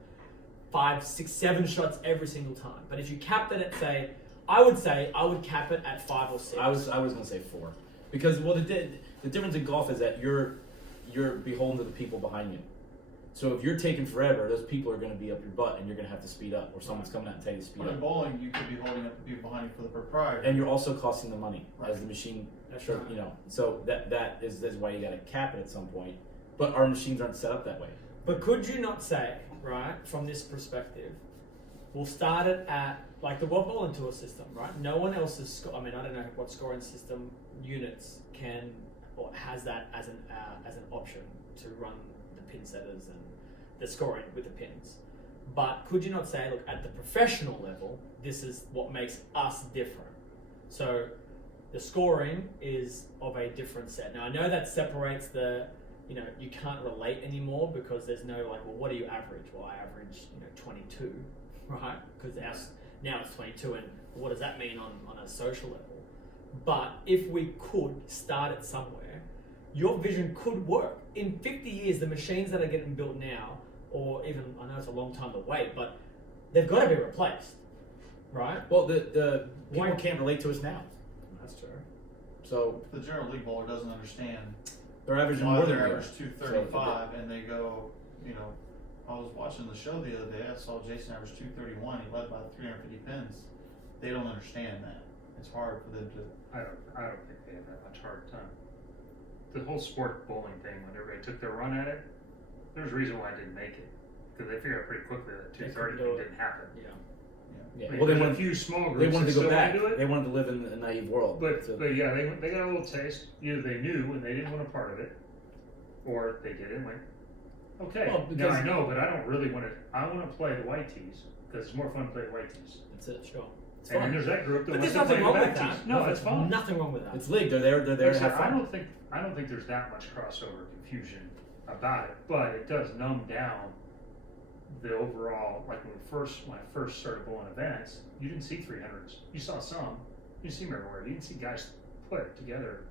5, 6, 7 shots every single time. But if you capped it at I would cap it at 5 or 6. I was gonna say 4 because the difference in golf is that you're beholden to the people behind you. So if you're taking forever, those people are going to be up your butt, and you're going to have to speed up, or someone's coming out and tell you to speed But in up. bowling, you could be holding up the people behind you for the proprietor. And you're also costing the money Right. as the machine. That's You right. know, so that is why you got to cap it at some point. But our machines aren't set up that way. But could you not say, right, from this perspective, we'll start it at, like the World Bowling Tour system, right? No one else's, I don't know what scoring system units can, or has that as an option to run the pin setters and the scoring with the pins. But could you not say, look, at the professional level, this is what makes us different. So the scoring is of a different set. Now I know that separates you can't relate anymore because there's no like, well, what do you average? Well, I average 22, right? Because now it's 22, and what does that mean on a social level? But if we could start it somewhere, your vision could work. In 50 years, the machines that are getting built now, or even, I know it's a long time to wait, but they've got to be replaced, right? Well, the people Why- can't relate to us now, That's true. so The general league bowler doesn't understand they're averaging why more than they we are. average 235, and they go, I was watching the show the other day. I saw Jason average 231. He led by 350 pins. They don't understand that. It's hard for them to. I don't think they have that much hard time. The whole sport bowling thing, when everybody took their run at it, there's a reason why I didn't make it. Because they figured out pretty quickly that They 230 couldn't do it. didn't happen. Yeah. Yeah. I mean, Well, they there's a wanted, few small they groups wanted that to go still back. do it. They wanted to live in a naive world. But So- but yeah, they got a little taste. Either they knew and they didn't want a part of it, or they did it and went, okay. Well, Now because- I know, but I don't really want to. I want to play the white tees because it's more fun to play the white tees. That's it. Sure. It's And then fun. there's that group that But wants there's to play nothing the wrong with back tees. that. No, it's fun. Nothing wrong with that. It's league. They're there. They're there to have I fun. don't think there's that much crossover confusion about it, but it does numb down the overall. Like when I first started bowling events, you didn't see 300s. You saw some. You didn't see them everywhere. You didn't see guys put together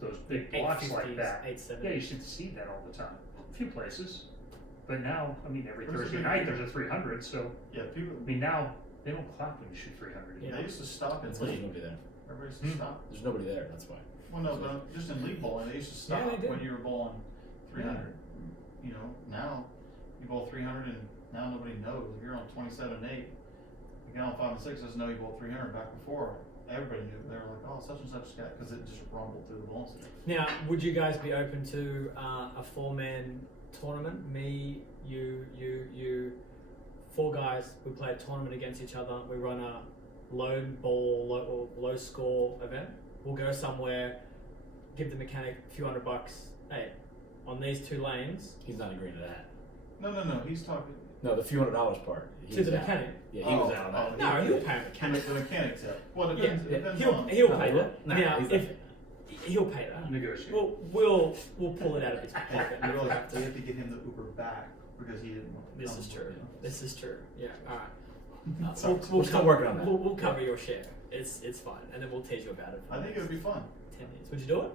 those big blocks like 850s, that. 870s. Yeah, you should see that all the time. A few places, but now every There's a Thursday big night deal. there's a 300. So Yeah, people. now they don't clap when you shoot 300. Yeah. They used to stop in That's because there's league. nobody there. Everybody used to stop. There's nobody there. That's why. Well, no, but just in league bowling, they used to Yeah, stop they did. when you were bowling 300. Now you bowl 300, and now nobody knows. If you're on 27-8, you get on 5 and 6 doesn't know you bowled 300 back before. Everybody knew. They were like, oh, such and such guy, because it just rumbled through the bowling center. Now, would you guys be open to a 4-man tournament? Me, you, 4 guys. We play a tournament against each other. We run a low score event. We'll go somewhere, give the mechanic a few $100. Hey, on these 2 lanes He's not agreeing to that. No. He's talking. No, the few $100 part. to the out. mechanic. Yeah, he was out on that. No, he'll pay a mechanic. The mechanics up. Well, it Yeah, depends on. he'll No, pay he that. won't. Nah, Now, he's if not. He'll pay that. Negotiate. We'll pull it out of his pocket. You really have to get him the Uber back because he didn't. This come is true. with it. This is true. Yeah. All right. Sorry. We're still working on that. We'll cover your share. It's fine, and then we'll tease you about it. I think it would be fun. 10 years. Would you do it?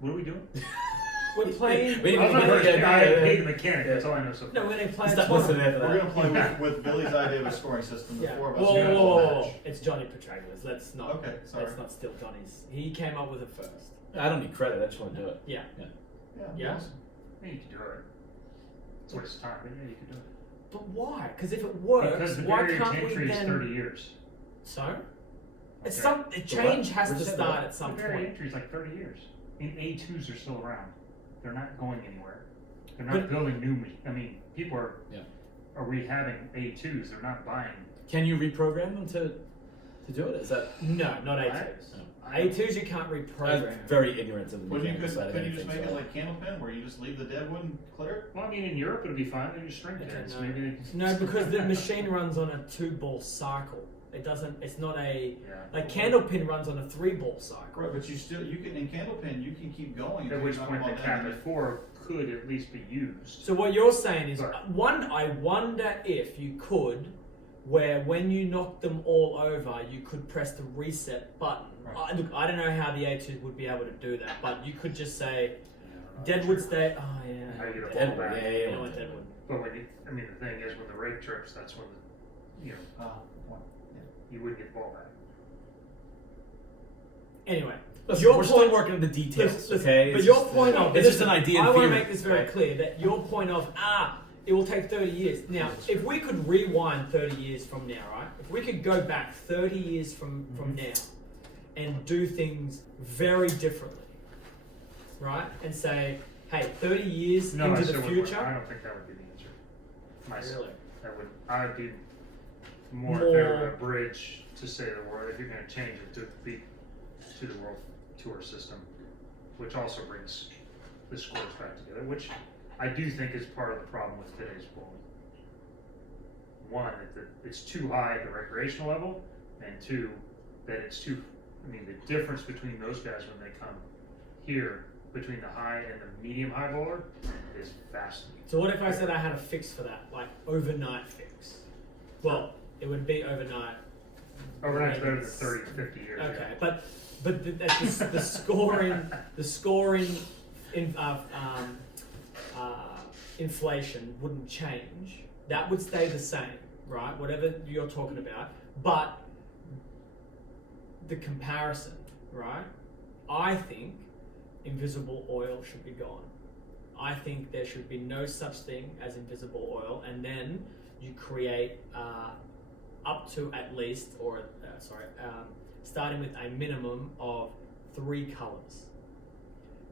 What are we doing? We're playing. We I was didn't gonna even I get paid the mechanic. That's all I know so far. No, we're gonna play. Stop a listening tournament. after We're that. gonna play with Billy's idea of a scoring system. The Yeah. four of us. Whoa, are gonna whoa, have a whoa, match. It's Johnny Petragulas. Let's not. Okay, sorry. Let's not steal Johnny's. He came up with it first. I don't need credit. I just want to do it. Yeah. Yeah. Yeah. Awesome. Yeah, you can do it. It's a waste of time, but yeah, you can do it. But why? Because if it works, Because the why barrier to can't we entry is then? 30 years. So. It's Okay. some. The Change what? has What'd to you say, start what? at some The barrier to point. entry is like 30 years. And A2s are still around. They're not going anywhere. They're not But- building new. People are Yeah. are rehabbing A2s. They're not buying. Can you reprogram them to do it? Is that? No, not A2s. No. A2s you can't I'm reprogram. very ignorant of the Well, you mechanical side of could you just anything. make so- it like candlepin where you just leave the dead wood and clear it? Well, in Europe it'd be fine. They use string Okay, pins. no. Maybe. No, because the machine runs on a 2-ball cycle. It doesn't. It's not a Yeah. like candlepin runs on a 3-ball cycle. Right, but you can in candlepin you can keep going. At until which you knock point them the all down. cabinet 4 could at least be used. So what you're saying is, Sorry. I wonder if you could, where when you knock them all over, you could press the reset button. Right. Look, I don't know how the A2 would be able to do that, but you could just say, Yeah, Deadwood stay. Oh yeah. How you get a ball Deadwood. back. Yeah, Yeah, you know what, Deadwood. But when the thing is, when the rake trips, that's when Well, you wouldn't get the ball back. Anyway, Listen, your we're point. still working on the details, Listen, okay? But It's your just, point of it's just an idea. I in want to theory, make this very right? clear that your point of it will take 30 years. Now, if we could rewind 30 years from now, right? If we could go back 30 years from now and do things very differently, right? And say, hey, 30 years No, I into still the wouldn't. future. I don't think that would be the answer. Myself, Really? I'd be more in favor of a bridge to say the world. If you're going to change it to be to the world tour system, which also brings the scores back together, which I do think is part of the problem with today's bowling. One, that it's too high at the recreational level, and two, that it's too. The difference between those guys when they come here between the high and the medium high bowler is vast. So what if I said I had a fix for that, like overnight fix? Well, it would be overnight. Overnight's better than 30 to 50 years. Okay, yeah. but the scoring inflation wouldn't change. That would stay the same, right? Whatever you're talking about, but the comparison, right? I think invisible oil should be gone. I think there should be no such thing as invisible oil, and then you create up to at least, starting with a minimum of 3 colors.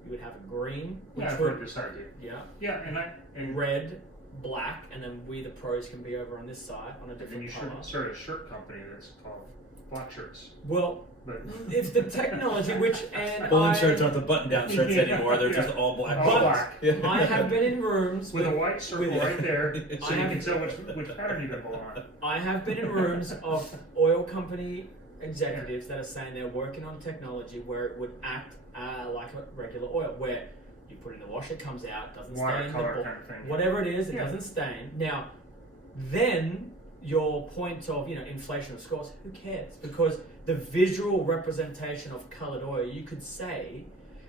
You would have a green, which Yeah, I've would, heard this idea. yeah, And red, black, and then we the pros can be over on this side on a then different you color. should start a shirt company that's called Black Shirts. Well, But it's the technology which and Bowling I, shirts aren't the button-down shirts Yeah. anymore. They're just Yeah. all black. All But black. Yeah. I have been in rooms with a white circle with- right there, so I you have- can tell which pattern you're going to bowl on. I have been in rooms of oil company executives that are saying they're working on technology where it would act like a regular oil, where you put in the wash, it comes out, doesn't stain the Watercolor ball, kind of thing. whatever it is, it Yeah. doesn't stain. Now, then your point of inflation of scores, who cares? Because the visual representation of coloured oil, you could say,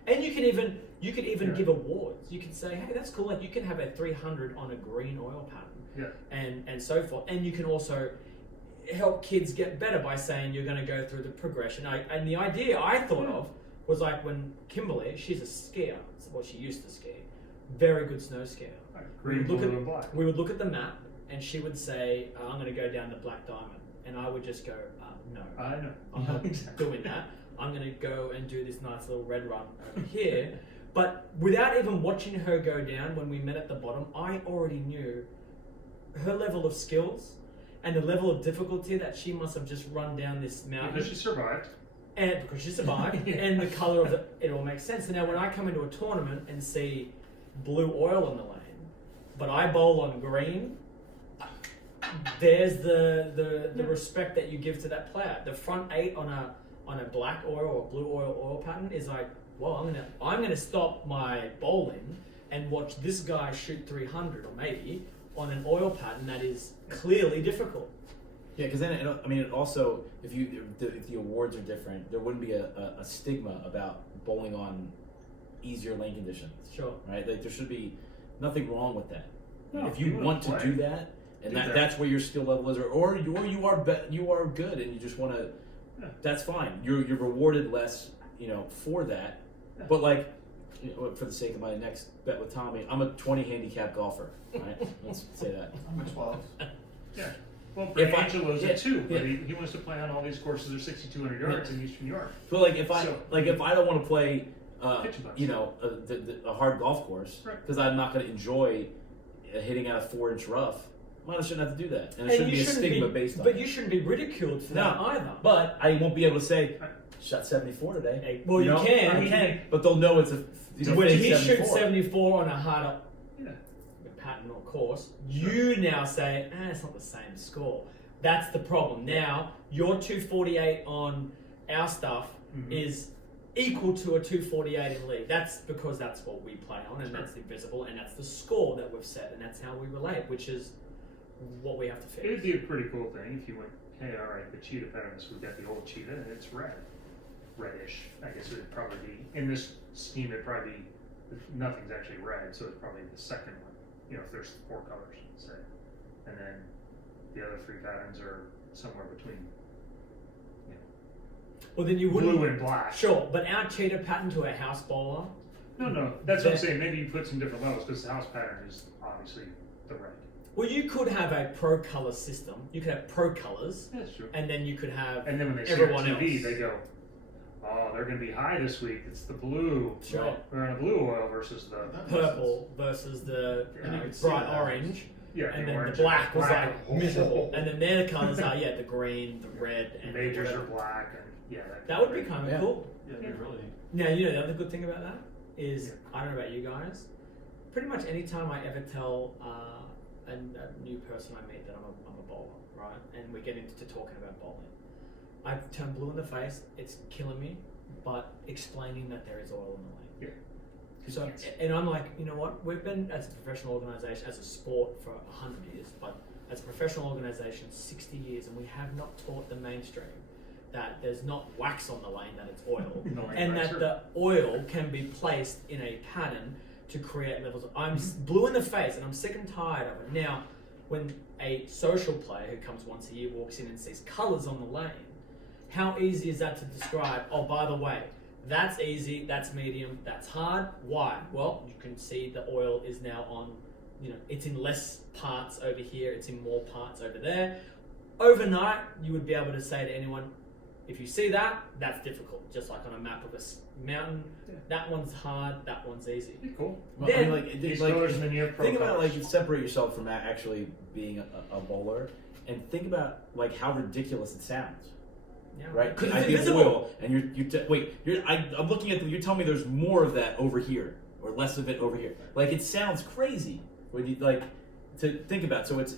and you could even Yeah. give awards. You could say, hey, that's cool. Like you can have a 300 on a green oil pattern. Yeah. And so forth. And you can also help kids get better by saying you're going to go through the progression. And the idea I thought of was like when Kimberly, she's a skier, well, she used to ski, very good snow skier. Green, We would look blue, at- and black. We would look at the map, and she would say, I'm going to go down the Black Diamond. And I would just go, no, I know. I'm not Exactly. doing that. I'm going to go and do this nice little red run over here. But without even watching her go down, when we met at the bottom, I already knew her level of skills and the level of difficulty that she must have just run down this mountain. Because she survived. And because she survived, Yeah. and the colour of it all makes sense. So now when I come into a tournament and see blue oil in the lane, but I bowl on green, there's the respect that you give to that player. The front 8 on on a black oil or blue oil pattern is like, well, I'm gonna stop my bowling and watch this guy shoot 300 or maybe on an oil pattern that is clearly difficult. Yeah, because then it also, if the awards are different, there wouldn't be a stigma about bowling on easier lane conditions. Sure. Right? Like there should be nothing wrong with that. No, if you want to do that, and that's where your skill level is, or you are good and you just want to, that's fine. You're rewarded less, for that. Yeah. But like, for the sake of my next bet with Tommy, I'm a 20 handicap golfer. Right? Let's say that. I'm a 12. Yeah. Well, If Angelo's yeah, a 2, but yeah. he wants to play on all these courses that are 6,200 yards in Eastern New York. But like if I don't want to play, Pitch bucks. a hard golf course, Right. because I'm not going to enjoy hitting out a 4-inch rough. Well, I shouldn't have to do that, and there shouldn't be a stigma based on But it. you shouldn't be ridiculed for that either. But I won't be able to say shot 74 today. Hey, well, you can. I can, but they'll know it's a. When fake he 74. shoots 74 on a harder Yeah. pattern or course, you now say, it's not the same score. That's the problem. Now, your 248 on our stuff is equal to a 248 in league. That's because that's what we play on, and that's invisible, and that's the score that we've set, and that's how we relate, which is what we have to fix. It would be a pretty cool thing if you went, hey, all right, the cheetah patterns, we've got the old cheetah, and it's reddish. I guess it would probably be, in this scheme, it'd probably be, nothing's actually red, so it's probably the second one, if there's 4 colors, say. And then the other 3 patterns are somewhere between, Well, then you wouldn't. blue and black. Sure, but our cheetah pattern to a house bowler. No, that's what I'm saying. Maybe you put some different levels, because the house pattern is obviously the red. Well, you could have a pro color system. You could have pro colors, That's true. and then you could have And then when they see it everyone on TV, else. they go, oh, they're going to be high this week. It's the blue. Sure. We're on a blue oil versus the Purple versus the Yeah, I can see bright that. orange. Yeah, And the then orange the black was black. like miserable. And then their colors are, the green, the red, and Majors whatever. are black, and That would be kind of Yeah. cool. Yeah, it'd be really neat. Now, the other good thing about that is, I don't know about you guys, pretty much any time I ever tell a new person I meet that I'm a bowler, right? And we get into talking about bowling, I turn blue in the face, it's killing me, but explaining that there is oil in the lane. Yeah. So, and I'm like, you know what? We've been, as a professional organisation, as a sport for 100 years, but as a professional organisation, 60 years, and we have not taught the mainstream that there's not wax on the lane, that it's oil, and that the oil can be placed in a pattern to create levels. I'm blue in the face, and I'm sick and tired of it. Now, when a social player who comes once a year walks in and sees colours on the lane, how easy is that to describe? Oh, by the way, that's easy, that's medium, that's hard. Why? Well, you can see the oil is now on, it's in less parts over here, it's in more parts over there. Overnight, you would be able to say to anyone, if you see that, that's difficult. Just like on a map of a mountain, that one's hard, that one's easy. Cool. Well, Then, These colors, and then you have pro think about colors. you separate yourself from actually being a bowler, and think about how ridiculous it sounds. Yeah, Right? Because I it's give invisible. oil, and I'm looking at you're telling me there's more of that over here, or less of it over here. Like, it sounds crazy when you to think about. So it's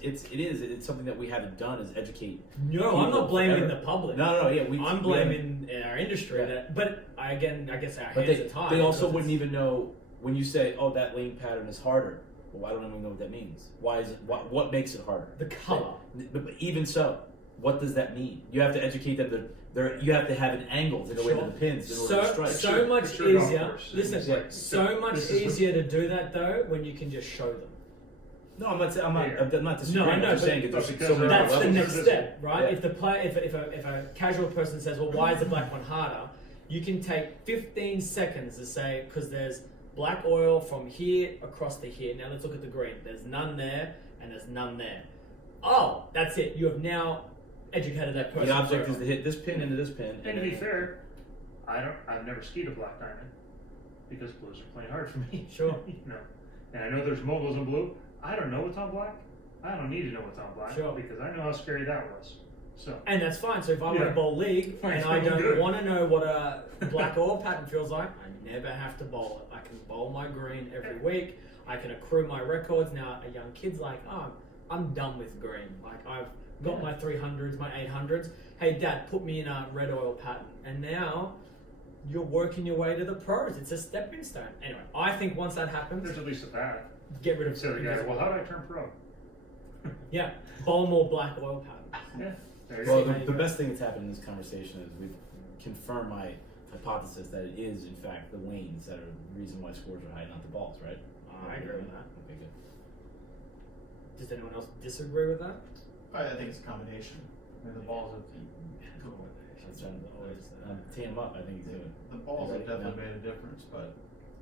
something that we haven't done, is educate. No, I'm not blaming forever. the public. No, yeah, I'm blaming our industry. Yeah. But I guess our But hands are tied. they also because wouldn't even know when you say, "Oh, that lane pattern is harder." Well, I don't even know what that means. Why is it? What makes it harder? the color. But even so, what does that mean? You have to educate them. You have to have an angle to go into the pins in order to strike. So much It's your golf easier. course. Listen, It's like, so much this is what- easier to do that though when you can just show them. No, I'm not. I'm not disagreeing. No, I know, I'm just but- saying but there's because so many That's the levels. next step, right? Yeah. If the player, if a casual person says, "Well, why is the black one harder?" You can take 15 seconds to say, because there's black oil from here across to here. Now let's look at the green. There's none there, and there's none there. Oh, that's it. You have now educated that person. The object forever. is to hit this pin into this pin. And to be fair, I've never skied a black diamond because blues are playing hard for me. Sure. And I know there's moguls in blue. I don't know what's on black. I don't need to know what's on black Sure. because I know how scary that was. So And that's fine. So if I want Yeah. to bowl league Fine, and I feel don't good. want to know what a black oil pattern feels like, I never have to bowl it. I can bowl my green every week. I can accrue my records. Now a young kid's like, oh, I'm done with green. Like I've got my 300s, my 800s. Hey, Dad, put me in a red oil pattern, and now you're working your way to the pros. It's a stepping stone. Anyway, I think once that happens, There's at least a path. get rid of So the guy, well, how do I turn pro? Yeah, Baltimore black oil patterns. Yeah. There you Well, go. the best thing that's happened in this conversation is we've confirmed my hypothesis that it is, in fact, the lanes that are the reason why scores are high, not the balls, right? I agree with that. Okay, good. Does anyone else disagree with that? I think it's a combination. I mean, the balls have Let's try to tee him up. I think he's good. the balls have Right, definitely no. made a difference, but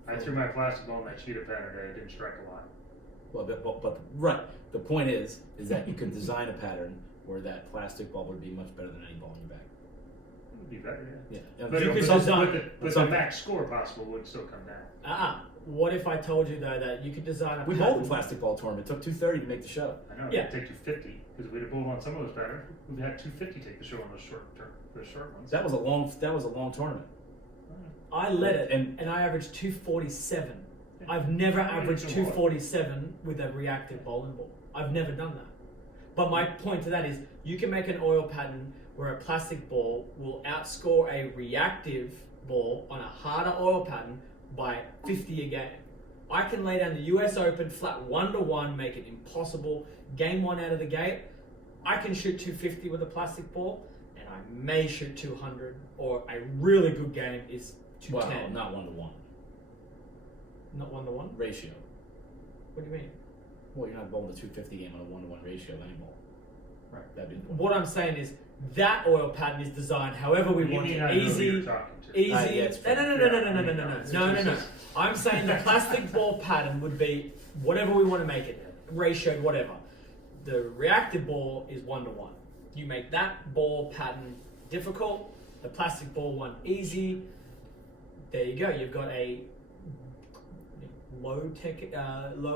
I threw my plastic ball in that cheetah pattern today. It didn't strike a lot. Well, but right. The point is that you can design a pattern where that plastic ball would be much better than any ball in your bag. It would be better, yeah. Yeah. But, You could but design- the something- max score possible would still come down. What if I told you though that you could design a We pattern? bowled a plastic ball tournament. It took 230 to make the show. I know. Yeah. It'd take 250 because we'd have bowled on some of those patterns. We've had 250 take the show on those short ones. That was a long tournament. I led it, And- and I averaged 247. I've never averaged 247 with a reactive bowling ball. I've never done that. But my point to that is, you can make an oil pattern where a plastic ball will outscore a reactive ball on a harder oil pattern by 50 a game. I can lay down the US Open flat 1-1, make it impossible. Game one out of the gate, I can shoot 250 with a plastic ball, and I may shoot 200, or a really good game is Well, 210. not 1-to-1 Not 1-1? ratio. What do you mean? Well, you're not bowling a 250 game on a 1-to-1 ratio of any ball. Right. That'd be the point. What I'm saying is that oil pattern is designed however we You want may it. not know who Easy, you're talking to. easy. Yeah, it's No. fair. I'm saying the plastic ball pattern would be whatever we want to make it, ratioed, whatever. The reactive ball is 1-to-1. You make that ball pattern difficult, the plastic ball one easy. There you go. You've got a low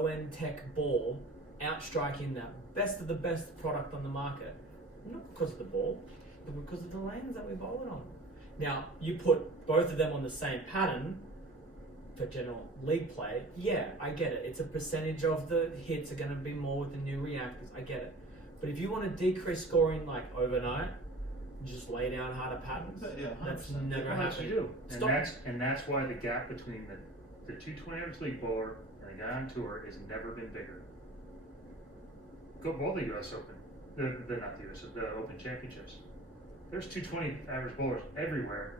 end tech ball outstriking the best of the best product on the market. Not because of the ball, but because of the lanes that we bowl it on. Now, you put both of them on the same pattern for general league play, yeah, I get it. It's a percentage of the hits are going to be more with the new reactors, I get it. But if you want to decrease scoring like overnight, just lay down harder patterns. Yeah, 100%. That's never Well, that's what you happened. do. Stop. And that's why the gap between the 220 average league bowler and the guy on tour has never been bigger. Go bowl the US Open. Not the US, the Open Championships. There's 220 average bowlers everywhere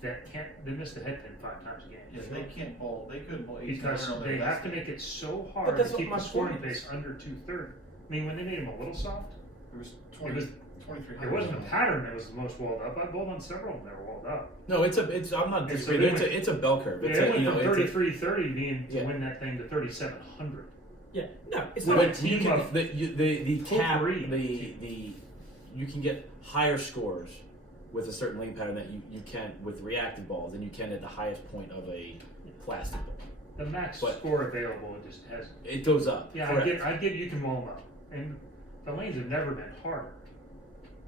that they miss the head pin 5 times a game. yeah, they can't bowl. They couldn't bowl 1800 Because on their they best have to game. make it so But hard that's to what keep my the scoring point is. pace under 230. I mean, when they made him a little soft, It was it 20, was 2300. it wasn't a pattern that was the most walled up. I bowled on several of them that were walled up. No, I'm not And so disagreeing. they It's a bell curve. Yeah, It's it a, went you from know, it's a- 33-30 being to Yeah. win that thing to 3700. Yeah, no, it's With not. a team can, of the cap, potpourri. you can get higher scores with a certain lane pattern that you can with reactive balls than you can at the highest point of a plastic ball. The max But- score available it just has. It goes up. Yeah, correct. I get you can roll them up, and the lanes have never been harder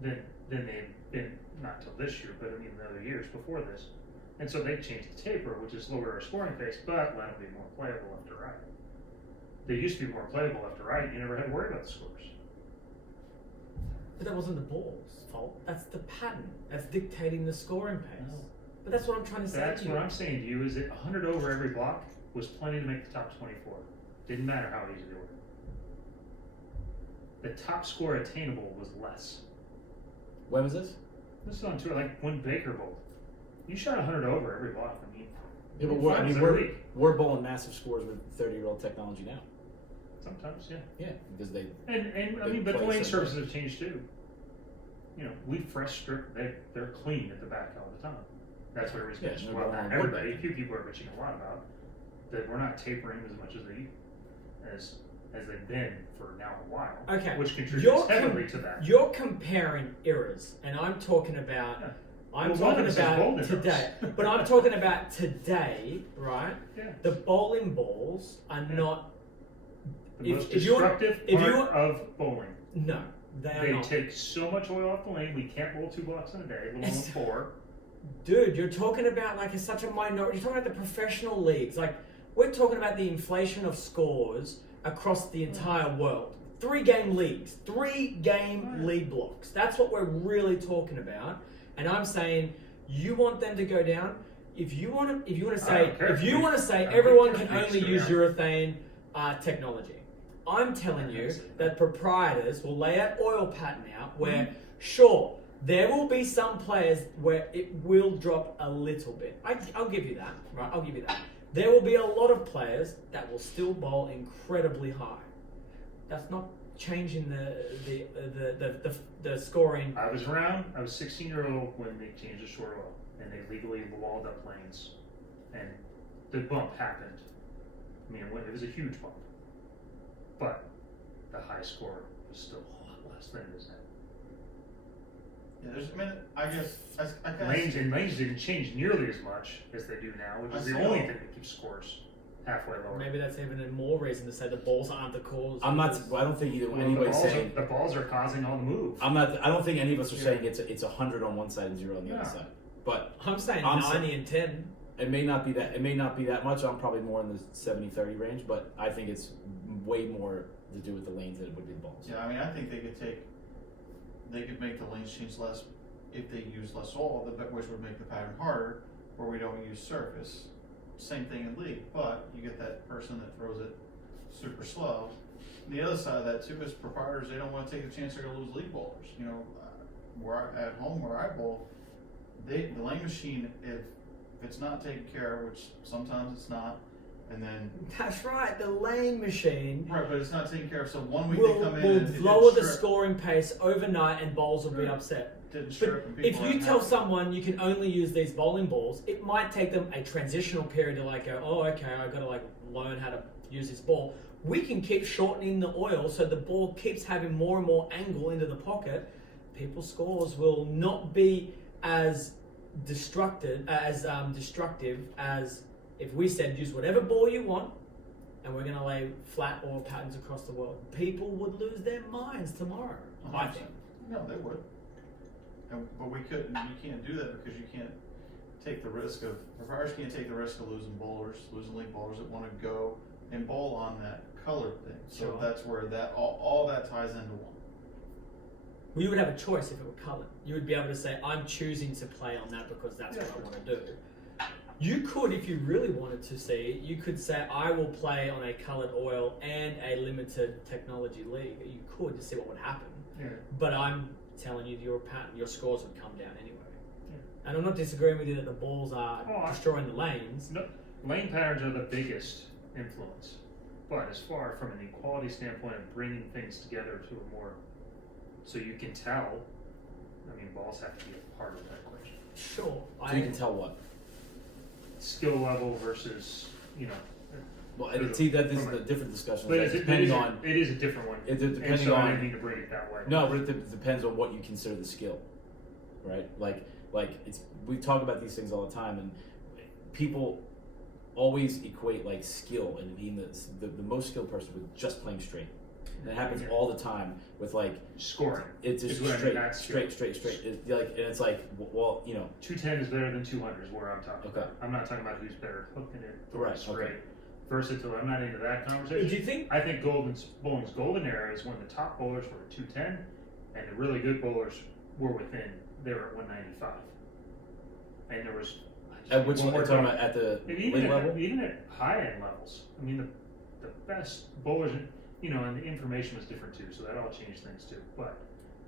than they've been, not till this year, but I mean the other years before this. And so they changed the taper, which is lower our scoring pace, but let them be more playable left to right. They used to be more playable left to right. You never had to worry about the scores. But that wasn't the ball's fault. That's the pattern. That's dictating the scoring pace. No. But that's what I'm trying to say That's to you. what I'm saying to you is that 100 over every block was plenty to make the top 24. Didn't matter how easy they were. The top score attainable was less. When was this? This is on tour, like when Baker bowled. You shot 100 over every block. I mean, Yeah, but finals every week. we're bowling massive scores with 30-year-old technology now. Sometimes, yeah. Yeah, because they And I They mean, but the play lane so surfaces have changed too. You know, we fresh strip, they're clean at the back all the time. That's what everybody's Yeah, bitching they're about. going on Everybody, wood. a few people are bitching a lot about that we're not tapering as much as they've been for now a while. Okay. Which You're contributes heavily to that. You're comparing eras, and I'm talking about. Yeah. I'm Well, one talking of us is bowling about those. today, but I'm talking about today, right? Yeah. The bowling balls are Yeah. not. The most if you're- destructive if part you're- of bowling. No, they are They not. take so much oil off the lane, we can't bowl 2 blocks in a day, let alone 4. Dude, you're talking about like such a minority. You're talking about the professional leagues. Like we're talking about the inflation of scores across the entire world. 3-game leagues, 3-game league blocks. That's what we're really talking about. And I'm saying you want them to go down. If you want to say everyone can only use urethane technology, I'm telling you that proprietors will lay an oil pattern out where, sure, there will be some players where it will drop a little bit. I'll give you that, right? I'll give you that. There will be a lot of players that will still bowl incredibly high. That's not changing the scoring. I was 16-year-old when they changed the short oil, and they legally walled up lanes, and the bump happened. I mean, it was a huge bump, but the high score was still a lot less than it is now. Yeah, I guess I kind Lanes didn't change nearly as much as they do now, which is the only thing that keeps scores halfway lower. Maybe that's even a more reason to say the balls aren't the cause. I don't think anybody's saying the balls are causing all the move. I don't think any of us are saying it's 100 on one side and 0 on the other side. But I'm saying 90 and 10. It may not be that much. I'm probably more in the 70-30 range, but I think it's way more to do with the lanes than it would be the balls. Yeah, I think they could make the lanes change less if they use less oil, which would make the pattern harder, where we don't use surface. Same thing in league, but you get that person that throws it super slow. And the other side of that too is proprietors, they don't want to take the chance they're going to lose league bowlers. At home where I bowl, the lane machine, if it's not taken care of, which sometimes it's not, and then that's right, the lane machine. Right, but it's not taken care of. So 1 week will they come in will lower the scoring pace overnight, and bowls will be upset. But if you tell someone you can only use these bowling balls, it might take them a transitional period to go, oh, okay, I got to learn how to use this ball. We can keep shortening the oil so the ball keeps having more and more angle into the pocket. People's scores will not be as destructive as if we said use whatever ball you want, and we're going to lay flat oil patterns across the world. People would lose their minds tomorrow. I think. No, they would. But we couldn't. You can't do that because you can't take the risk of. Proprietors can't take the risk of losing league bowlers that want to go and bowl on that color thing. So Sure. That's where all that ties into one. Well, you would have a choice if it were coloured. You would be able to say, I'm choosing to play on that because that's what I want to do. You could, if you really wanted to see, you could say, I will play on a coloured oil and a limited technology league. You could to see what would happen. Yeah. But I'm telling you, your scores would come down anyway. Yeah. And I'm not disagreeing with you that the balls are destroying the lanes. No, lane patterns are the biggest influence. But as far from an equality standpoint of bringing things together to a more, so you can tell, balls have to be a part of that equation. Sure. So you can tell what? Skill level versus, Well, and see that this is a different discussion. But it is a different one. Depending on. I didn't mean to bring it that way. No, but it depends on what you consider the skill, right? Like we talk about these things all the time, and people always equate skill and being the most skilled person with just playing straight. And it happens all the time with scoring. It's just straight. And it's 210 is better than 200 is where I'm talking about. I'm not talking about who's better hooking it straight. Okay. Versatility. I'm not into that conversation. Do you think? I think bowling's golden era is when the top bowlers were at 210, and the really good bowlers were within. They were at 195, and there was. At which one we're talking about at the league level? Even at high end levels. The best bowlers. And the information was different too, so that all changed things too. But,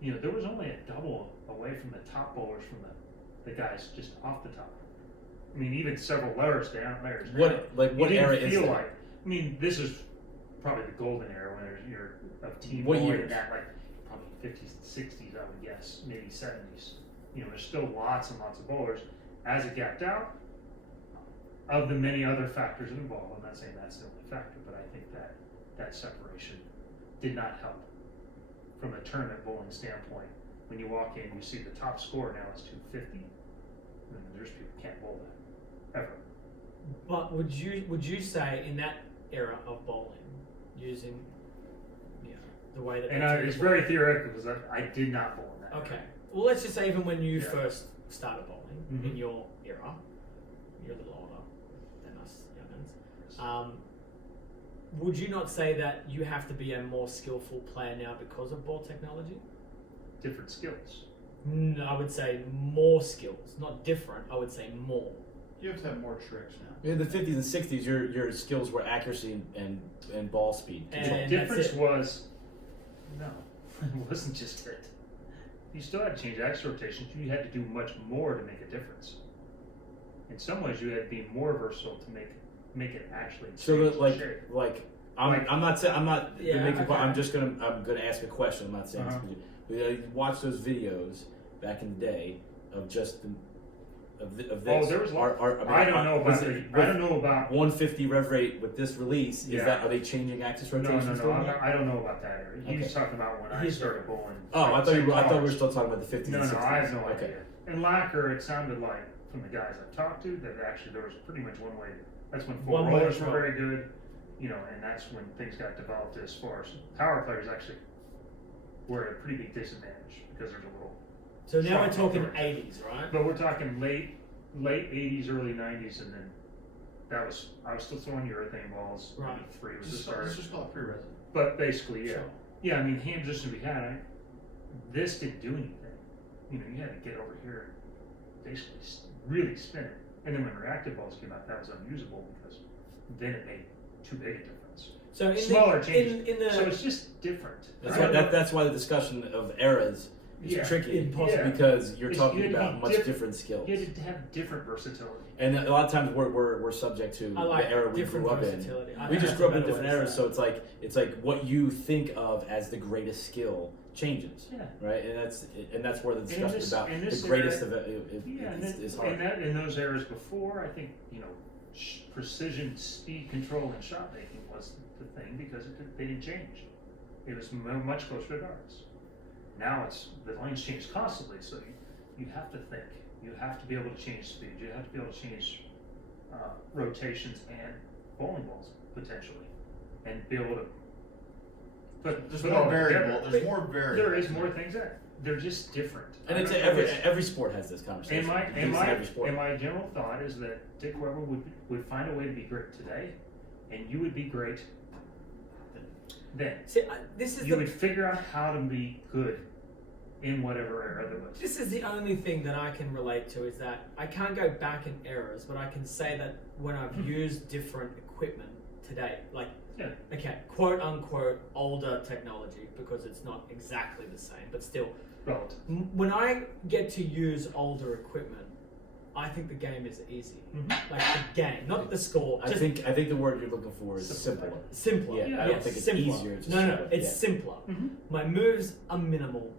there was only a double away from the top bowlers from the guys just off the top. Even several layers down. What era is that? This is probably the golden era when you're of team what bowling years? at probably 50s, 60s, I would guess, maybe 70s. There's still lots and lots of bowlers. As it gapped out, of the many other factors involved, I'm not saying that's the only factor, but I think that separation did not help from a tournament bowling standpoint. When you walk in, you see the top score now is 250, and there's people who can't bowl that ever. But would you say in that era of bowling, using the way that it's very theoretical because I did not bowl in that. Okay. Well, let's just say even when you first started bowling in your era, you're a little older than us youngins. would you not say that you have to be a more skillful player now because of ball technology? Different skills. No, I would say more skills, not different. I would say more. You have to have more tricks now. In the 50s and 60s, your skills were accuracy and ball speed. And The that's difference it. was, no, it wasn't just it. You still had to change axis rotations. You had to do much more to make a difference. In some ways, you had to be more versatile to make it actually change So that the shape. I'm not saying I'm not Yeah, gonna make a, okay. I'm gonna ask a question. I'm not saying Uh-huh. this. Watch those videos back in the day of just of this. Oh, there was. I don't know about I don't know about. 150 rev rate with this release. Yeah. Is that, are they changing axis No, rotations? I don't know about that area. He was Okay. talking about when I He's- started bowling. Oh, I thought we were cars. still talking about the 50s No, and no, 60s. I have no Okay. idea. In lacquer, it sounded like from the guys I've talked to that actually there was pretty much one way. That's when full One way rollers were control. very good, and that's when things got developed as far as power players actually were at a pretty big disadvantage because there's a little. So now we're Sharp talking upwards. 80s, right? But we're talking late 80s, early 90s, and then I was still throwing urethane balls. Right. Maybe 3 was the Let's start. just call it pre-resin. But basically, yeah. Sure. Yeah, I mean, hand position we had, this didn't do anything. You had to get over here and basically really spin it. And then when reactive balls came out, that was unusable because then it made too big a difference. So in Smaller the, changes. in the So it's just different. That's why the discussion of eras is Yeah. tricky Impossible. because you're It's- talking you had to about be much different. different skills. You had to have different versatility. And a lot of times we're subject to I like the era we different grew up in. versatility. I We think just that's grew a up in better different way to eras, say so it's like what you think of as the greatest skill changes, Yeah. right? And that's where the discussion this- about in the this greatest era- of it Yeah, and is then, hard. in those eras before, I think precision, speed control, and shot making was the thing because they didn't change. It was much closer to guards. Now the lanes change constantly, so you have to think. You have to be able to change speed. You have to be able to change rotations and bowling balls potentially, and be able to. But There's put more all variable. together. There's more variable. There is more things that they're just different. And I it's don't know if every sport has this conversation. and It's every sport. my general thought is that Dick Weber would find a way to be great today, and you would be great then. See, this is You the would figure out how to be good in whatever era there was. This is the only thing that I can relate to is that I can't go back in eras, but I can say that when I've used different equipment today, like, Yeah. okay, quote unquote older technology, because it's not exactly the same, but still, Relative. when I get to use older equipment, I think the game is easy. Like the game, not the score. I just think the word you're looking for is Simple. simpler. simpler. Yeah, I don't think it's simpler. easier, it's no, simpler. it's Yeah. simpler. Mhm. My moves are minimal.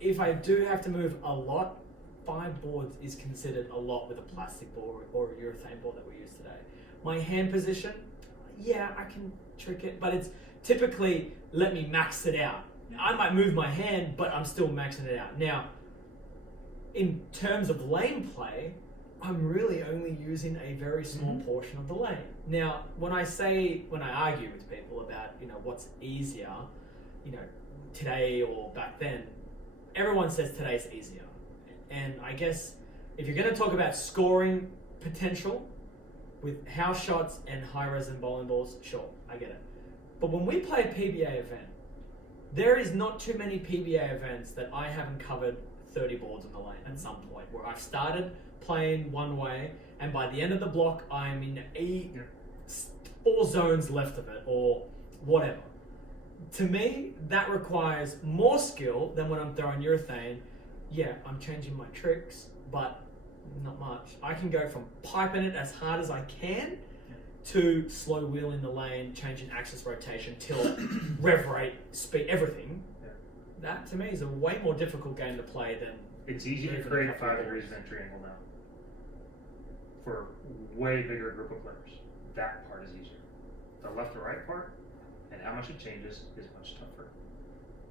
If I do have to move a lot, 5 boards is considered a lot with a plastic ball or a urethane ball that we use today. My hand position, yeah, I can trick it, but it's typically let me max it out. I might move my hand, but I'm still maxing it out. Now, in terms of lane play, I'm really only using a very small portion of the lane. Now, when I argue with people about, what's easier, today or back then, everyone says today's easier. And I guess if you're going to talk about scoring potential with house shots and high resin bowling balls, sure, I get it. But when we play a PBA event, there is not too many PBA events that I haven't covered 30 boards on the lane at some point, where I've started playing one way, and by the end of the block, I'm in 4 zones left of it, or whatever. To me, that requires more skill than when I'm throwing urethane. Yeah, I'm changing my tricks, but not much. I can go from piping it as hard as I can to slow wheeling the lane, changing axis rotation, tilt, rev rate, speed, everything. Yeah. That to me is a way more difficult game to play than. It's easy to Even create a a couple 5 of degrees balls. of entry angle now. For a way bigger group of players. That part is easier. The left to right part and how much it changes is much tougher.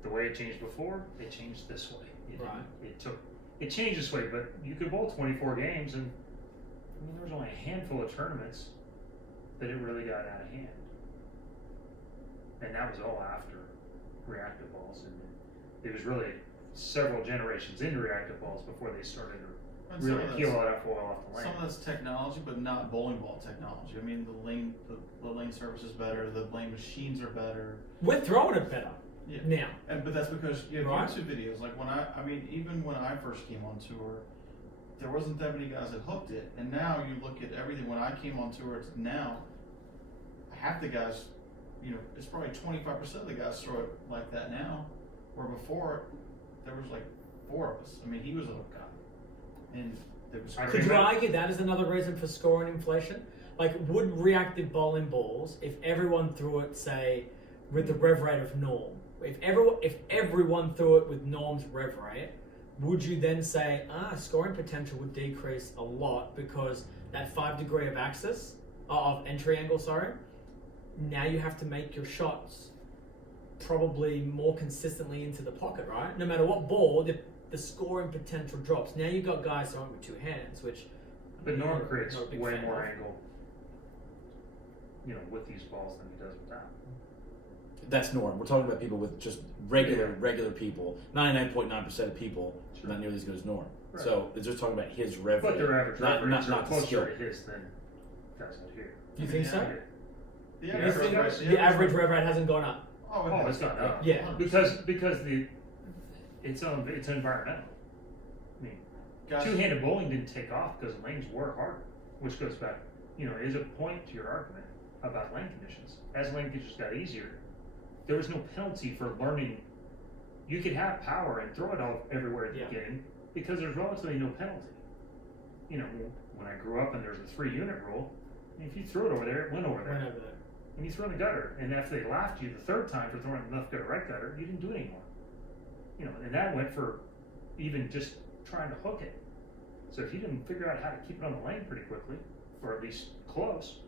The way it changed before, it changed this way. It changed this way, but you could bowl 24 games and there was only a handful of tournaments that it really got out of hand. And that was all after reactive balls, and it was really several generations into reactive balls before they started to And some really of peel that's- it off off the lane. Some of that's technology, but not bowling ball technology. I mean, the lane surface is better. The lane machines are better. We're throwing it better Yeah. now. But that's because you have Right. YouTube videos. Like I mean, even when I first came on tour, there wasn't that many guys that hooked it. And now you look at everything. When I came on tour to now, half the guys, it's probably 25% of the guys throw it like that now. Where before, there was like 4 of us. I mean, he was a hook guy, and there was. I Could think you that- argue that is another reason for scoring inflation? Like, would reactive bowling balls, if everyone threw it, say, with the rev rate of norm, if everyone threw it with norm's rev rate, would you then say, scoring potential would decrease a lot because that 5 degree of axis, of entry angle, sorry, now you have to make your shots probably more consistently into the pocket, right? No matter what ball, the scoring potential drops. Now you've got guys throwing with 2 hands, which. But Norm creates not a big way fan more of. angle, with these balls than he does with that. That's norm. We're talking about people with just regular people. 99.9% of people Sure. not nearly as good as norm. Right. So they're just talking about his rev But rate, their average not rev rates are the skill. closer to his than guys out here. Do you think so? Yeah. The Yeah, average think rev rate- The average rev rate hasn't gone up. Oh, Oh, it's gone up. Yeah. Because it's environmental. I mean, Guys- two-handed bowling didn't take off because lanes were harder, which goes back, is a point to your argument about lane conditions. As lane conditions got easier, there was no penalty for learning. You could have power and throw it all everywhere at the Yeah. beginning because there's relatively no penalty. When I grew up and there was a 3-unit rule, if you threw it over there, it went over there. Went over there. And you throw in the gutter, and after they laughed you the 3rd time for throwing the left gutter, right gutter, you didn't do it anymore. And that went for even just trying to hook it. So if you didn't figure out how to keep it on the lane pretty quickly, or at least close,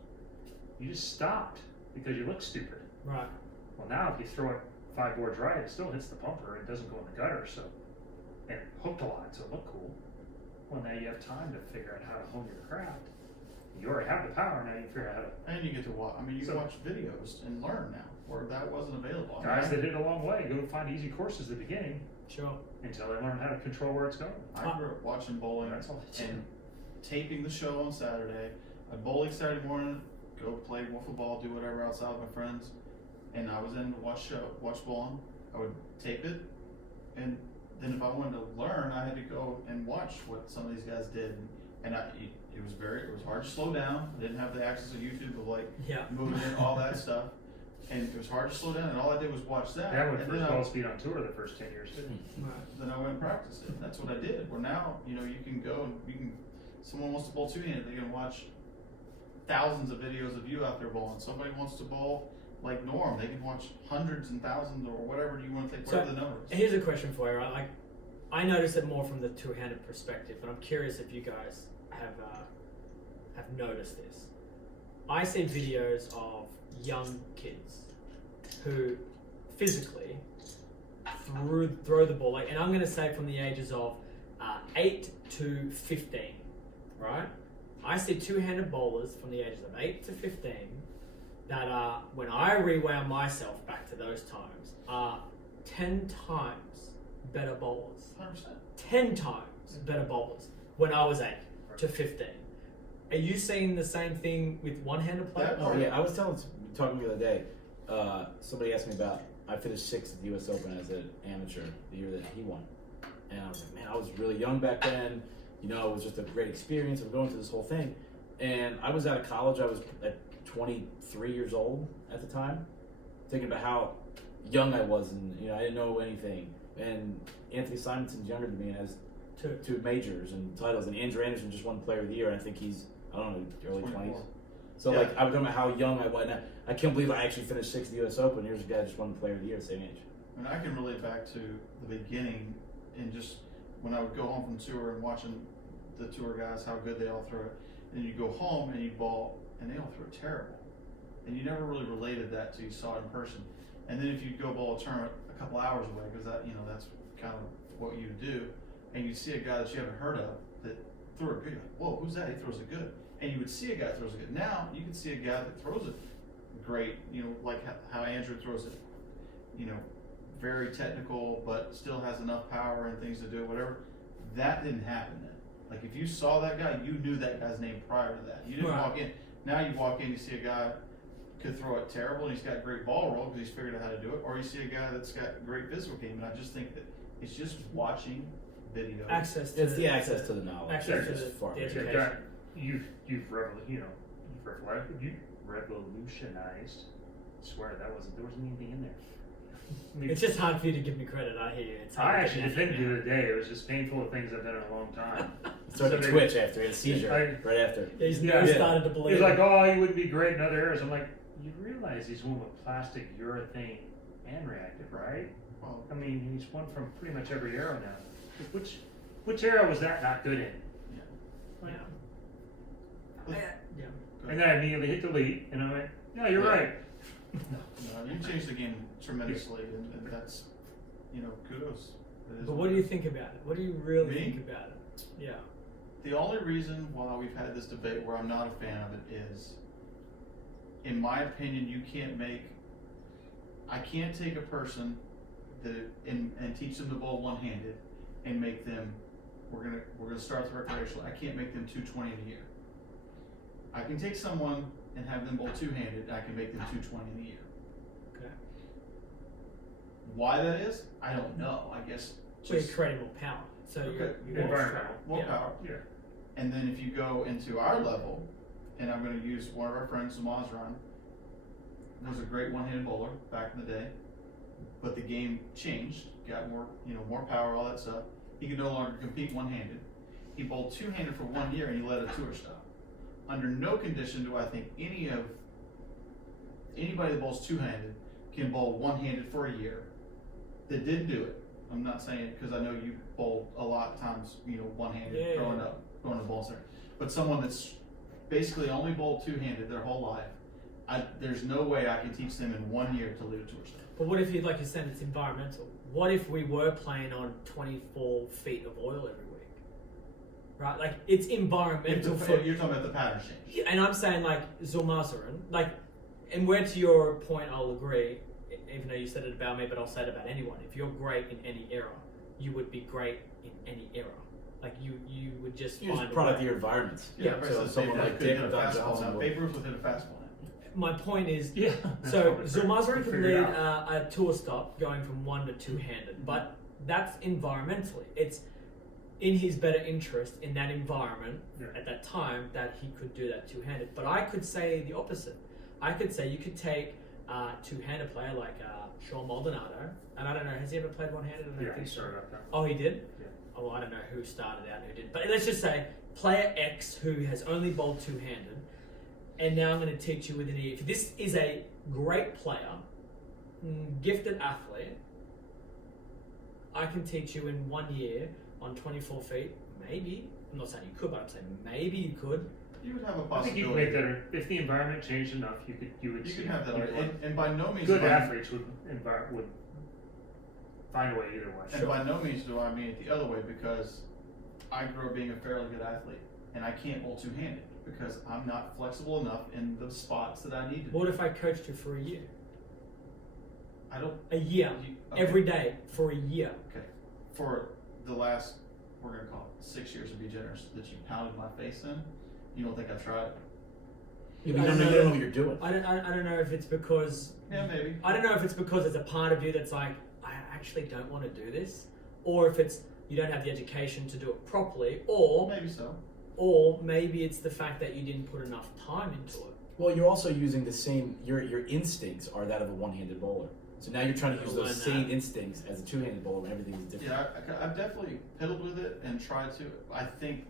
you just stopped because you looked stupid. Right. Well, now if you throw it 5 boards right, it still hits the pumper. It doesn't go in the gutter, and it hooked a lot, so it looked cool. Well, now you have time to figure out how to hone your craft. You already have the power, now you figure out how to. And you get to watch. I mean, you So- can watch videos and learn now, where that wasn't available. Guys that did it a long way go find easy courses at the beginning Sure. until they learn how to control where it's going. I grew up watching bowling That's all they do. and taping the show on Saturday. I'd bowling Saturday morning, go play wiffle ball, do whatever outside with my friends, and I was in to watch bowling. I would tape it, and then if I wanted to learn, I had to go and watch what some of these guys did, and it was hard to slow down. I didn't have the access to YouTube of Yeah. moving in all that stuff, and it was hard to slow down. And all I did was watch that. That went and first then ball speed on tour the first 10 years too. Right. then I went and practiced it. That's what I did. Where now, you can go and someone wants to bowl 2-handed, they can watch thousands of videos of you out there bowling. Somebody wants to bowl like Norm, they can watch hundreds and thousands or whatever you want to think, whatever the number is. Here's a question for you, right? Like, I notice it more from the 2-handed perspective, but I'm curious if you guys have noticed this. I see videos of young kids who physically throw the ball, and I'm going to say from the ages of 8 to 15, right? I see 2-handed bowlers from the ages of 8 to 15 that are, when I rewound myself back to those times, are 10 times better bowlers. 100%. 10 times better bowlers when I was 8 to 15. Are you seeing the same thing with one-handed players? Oh yeah, I was talking the other day. Somebody asked me about. I finished 6th at the U.S. Open as an amateur the year that he won, and I was like, man, I was really young back then. It was just a great experience of going through this whole thing. And I was out of college. I was at 23 years old at the time, thinking about how young I was, and I didn't know anything. And Anthony Simonson's younger than me and has 2 majors and titles, and Andrew Anderson just won Player of the Year, and I think he's, I don't know, early 24. 20s. So Yeah. I was talking about how young I was. And I can't believe I actually finished 6th at the U.S. Open. Here's a guy that just won the Player of the Year at the same age. And I can relate back to the beginning and just when I would go home from tour and watching the tour guys, how good they all throw it. And you go home and you ball and they all throw it terrible. And you never really related that till you saw it in person. And then if you go bowl a tournament a couple hours away, because that's kind of what you do, and you see a guy that you haven't heard of that threw it good, you're like, whoa, who's that? He throws it good. And you would see a guy that throws it good. Now you can see a guy that throws it great, like how Andrew throws it, very technical, but still has enough power and things to do, whatever. That didn't happen then. Like if you saw that guy, you knew that guy's name prior to that. You didn't Right. walk in. Now you walk in, you see a guy could throw it terrible, and he's got great ball roll because he's figured out how to do it, or you see a guy that's got great physical game. And I just think that it's just watching videos. Access to It's the access to the knowledge. access to It's the far better. education. Yeah, you've revolutionized. I swear there wasn't anything in there. I mean, It's just hard for you to give me credit. I hear you. It's I hard to actually get defended that you now. the other day. It was just painful of things I've done in a long time. Started to So twitch after he had a seizure. I- Right after. Yeah, his Yeah. nose Yeah. started to bleed. He's like, oh, you wouldn't be great in other areas. I'm like, you realize he's one with plastic, urethane, and reactive, right? Well, I mean, he's won from pretty much every arrow now. Which arrow was that not good in? yeah. Like, Yeah. and then I immediately hit delete, and I went, no, you're Yeah. right. No, you changed the game tremendously, and that's, kudos. It is But what do it you is. think about it? What do you really Me? think about it? Yeah. The only reason why we've had this debate where I'm not a fan of it is, in my opinion, I can't take a person and teach them to bowl one-handed and make them, we're gonna start the recreational. I can't make them 220 in a year. I can take someone and have them bowl two-handed. I can make them 220 in a year. Okay. Why that is, I don't know. I guess So you're just creating more power. So Okay. you're Environmental. more Yeah. power. Yeah. And then if you go into our level, and I'm going to use one of our friends, Mazran, was a great one-handed bowler back in the day, but the game changed, got more, more power, all that stuff. He could no longer compete one-handed. He bowled two-handed for 1 year, and he led a tour stop. Under no condition do I think anybody that bowls two-handed can bowl one-handed for a year that didn't do it. I'm not saying it because I know you bowled a lot of times, one-handed Yeah, growing yeah. up, going to the ball center. But someone that's basically only bowled two-handed their whole life, there's no way I can teach them in 1 year to lead a tour stop. But what if you, like you said, it's environmental? What if we were playing on 24 feet of oil every week? Right? Like, it's environmental for... You're talking about the pattern change. Yeah, and I'm saying, like, Zulmazaran, like, and where to your point, I'll agree, even though you said it about me, but I'll say it about anyone. If you're great in any era, you would be great in any era. Like, you would just You're find just a product of way. your environments. Yeah, So someone like Dick or Don Now, Johnson Babe would. Ruth would hit a fastball now. My point is, Yeah. so Zulmazaran could figure lead it out. a tour stop going from one to two-handed, but that's environmentally. It's in his better interest in that environment Yeah. at that time that he could do that two-handed. But I could say the opposite. I could say you could take a two-handed player like Sean Maldonado, and I don't know, has he ever played one-handed? I don't Yeah, he think so. started up there. Oh, he did? Yeah. Oh, I don't know who started out and who didn't. But let's just say player X who has only bowled two-handed, and now I'm going to teach you within a year. If this is a great player, gifted athlete, I can teach you in 1 year on 24 feet. Maybe. I'm not saying you could, but I'm saying maybe you could. You would have a I think possibility. you could make that, if the environment changed enough, you would You see. could have that, people- and by no means. Good do I- athletes would find a way either way. And by no means do I mean it the other way, because I grew up being a fairly good athlete, and I can't bowl two-handed because I'm not flexible enough in the spots that I need to be. What if I coached you for a year? I don't. A year. Okay. Every day for a year. Okay. For the last, we're gonna call it 6 years to be generous, that you pounded my face in, you don't think I tried? You don't know what you're doing. I don't know if it's because Yeah, maybe. I don't know if it's because there's a part of you that's like, I actually don't want to do this, or if it's you don't have the education to do it properly, or Maybe so. maybe it's the fact that you didn't put enough time into it. Well, you're also using the same. Your instincts are that of a one-handed bowler. So now you're trying to use those Learn that. same instincts as a two-handed bowler when everything is different. Yeah, I've definitely piddled with it and tried to. I think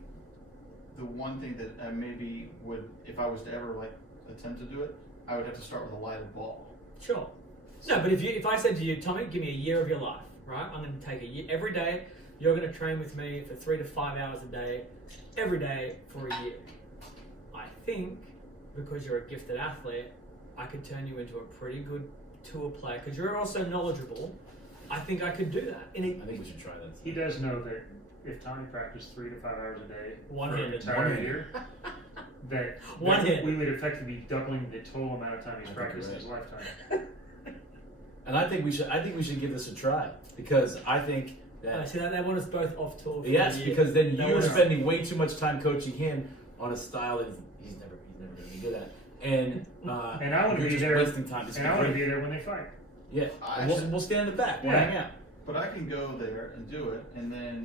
the one thing that I maybe would, if I was to ever attempt to do it, I would have to start with a lighted ball. Sure. No, but if I said to you, Tommy, give me a year of your life, right? I'm going to take a year every day. You're going to train with me for 3 to 5 hours a day, every day for a year. I think because you're a gifted athlete, I could turn you into a pretty good tour player because you're also knowledgeable. I think I could do that. I think we should try that. He does know that if Tommy practiced 3 to 5 hours a day for an One-handed. entire One-handed. year, that One-handed. we would effectively be doubling the total amount of time he's I think practiced in you're his lifetime. And I think we should give this a try because I think Yeah. See that they want us both off tour. For Yes, the year. because then They you're want us- spending way too much time coaching him on a style that he's never going to be good at, and And I want to you're be just there. wasting time. And I want to be there when they fight. Yeah, I and actually- we'll stand in the back. We'll Yeah. hang out. But I can go there and do it, and then,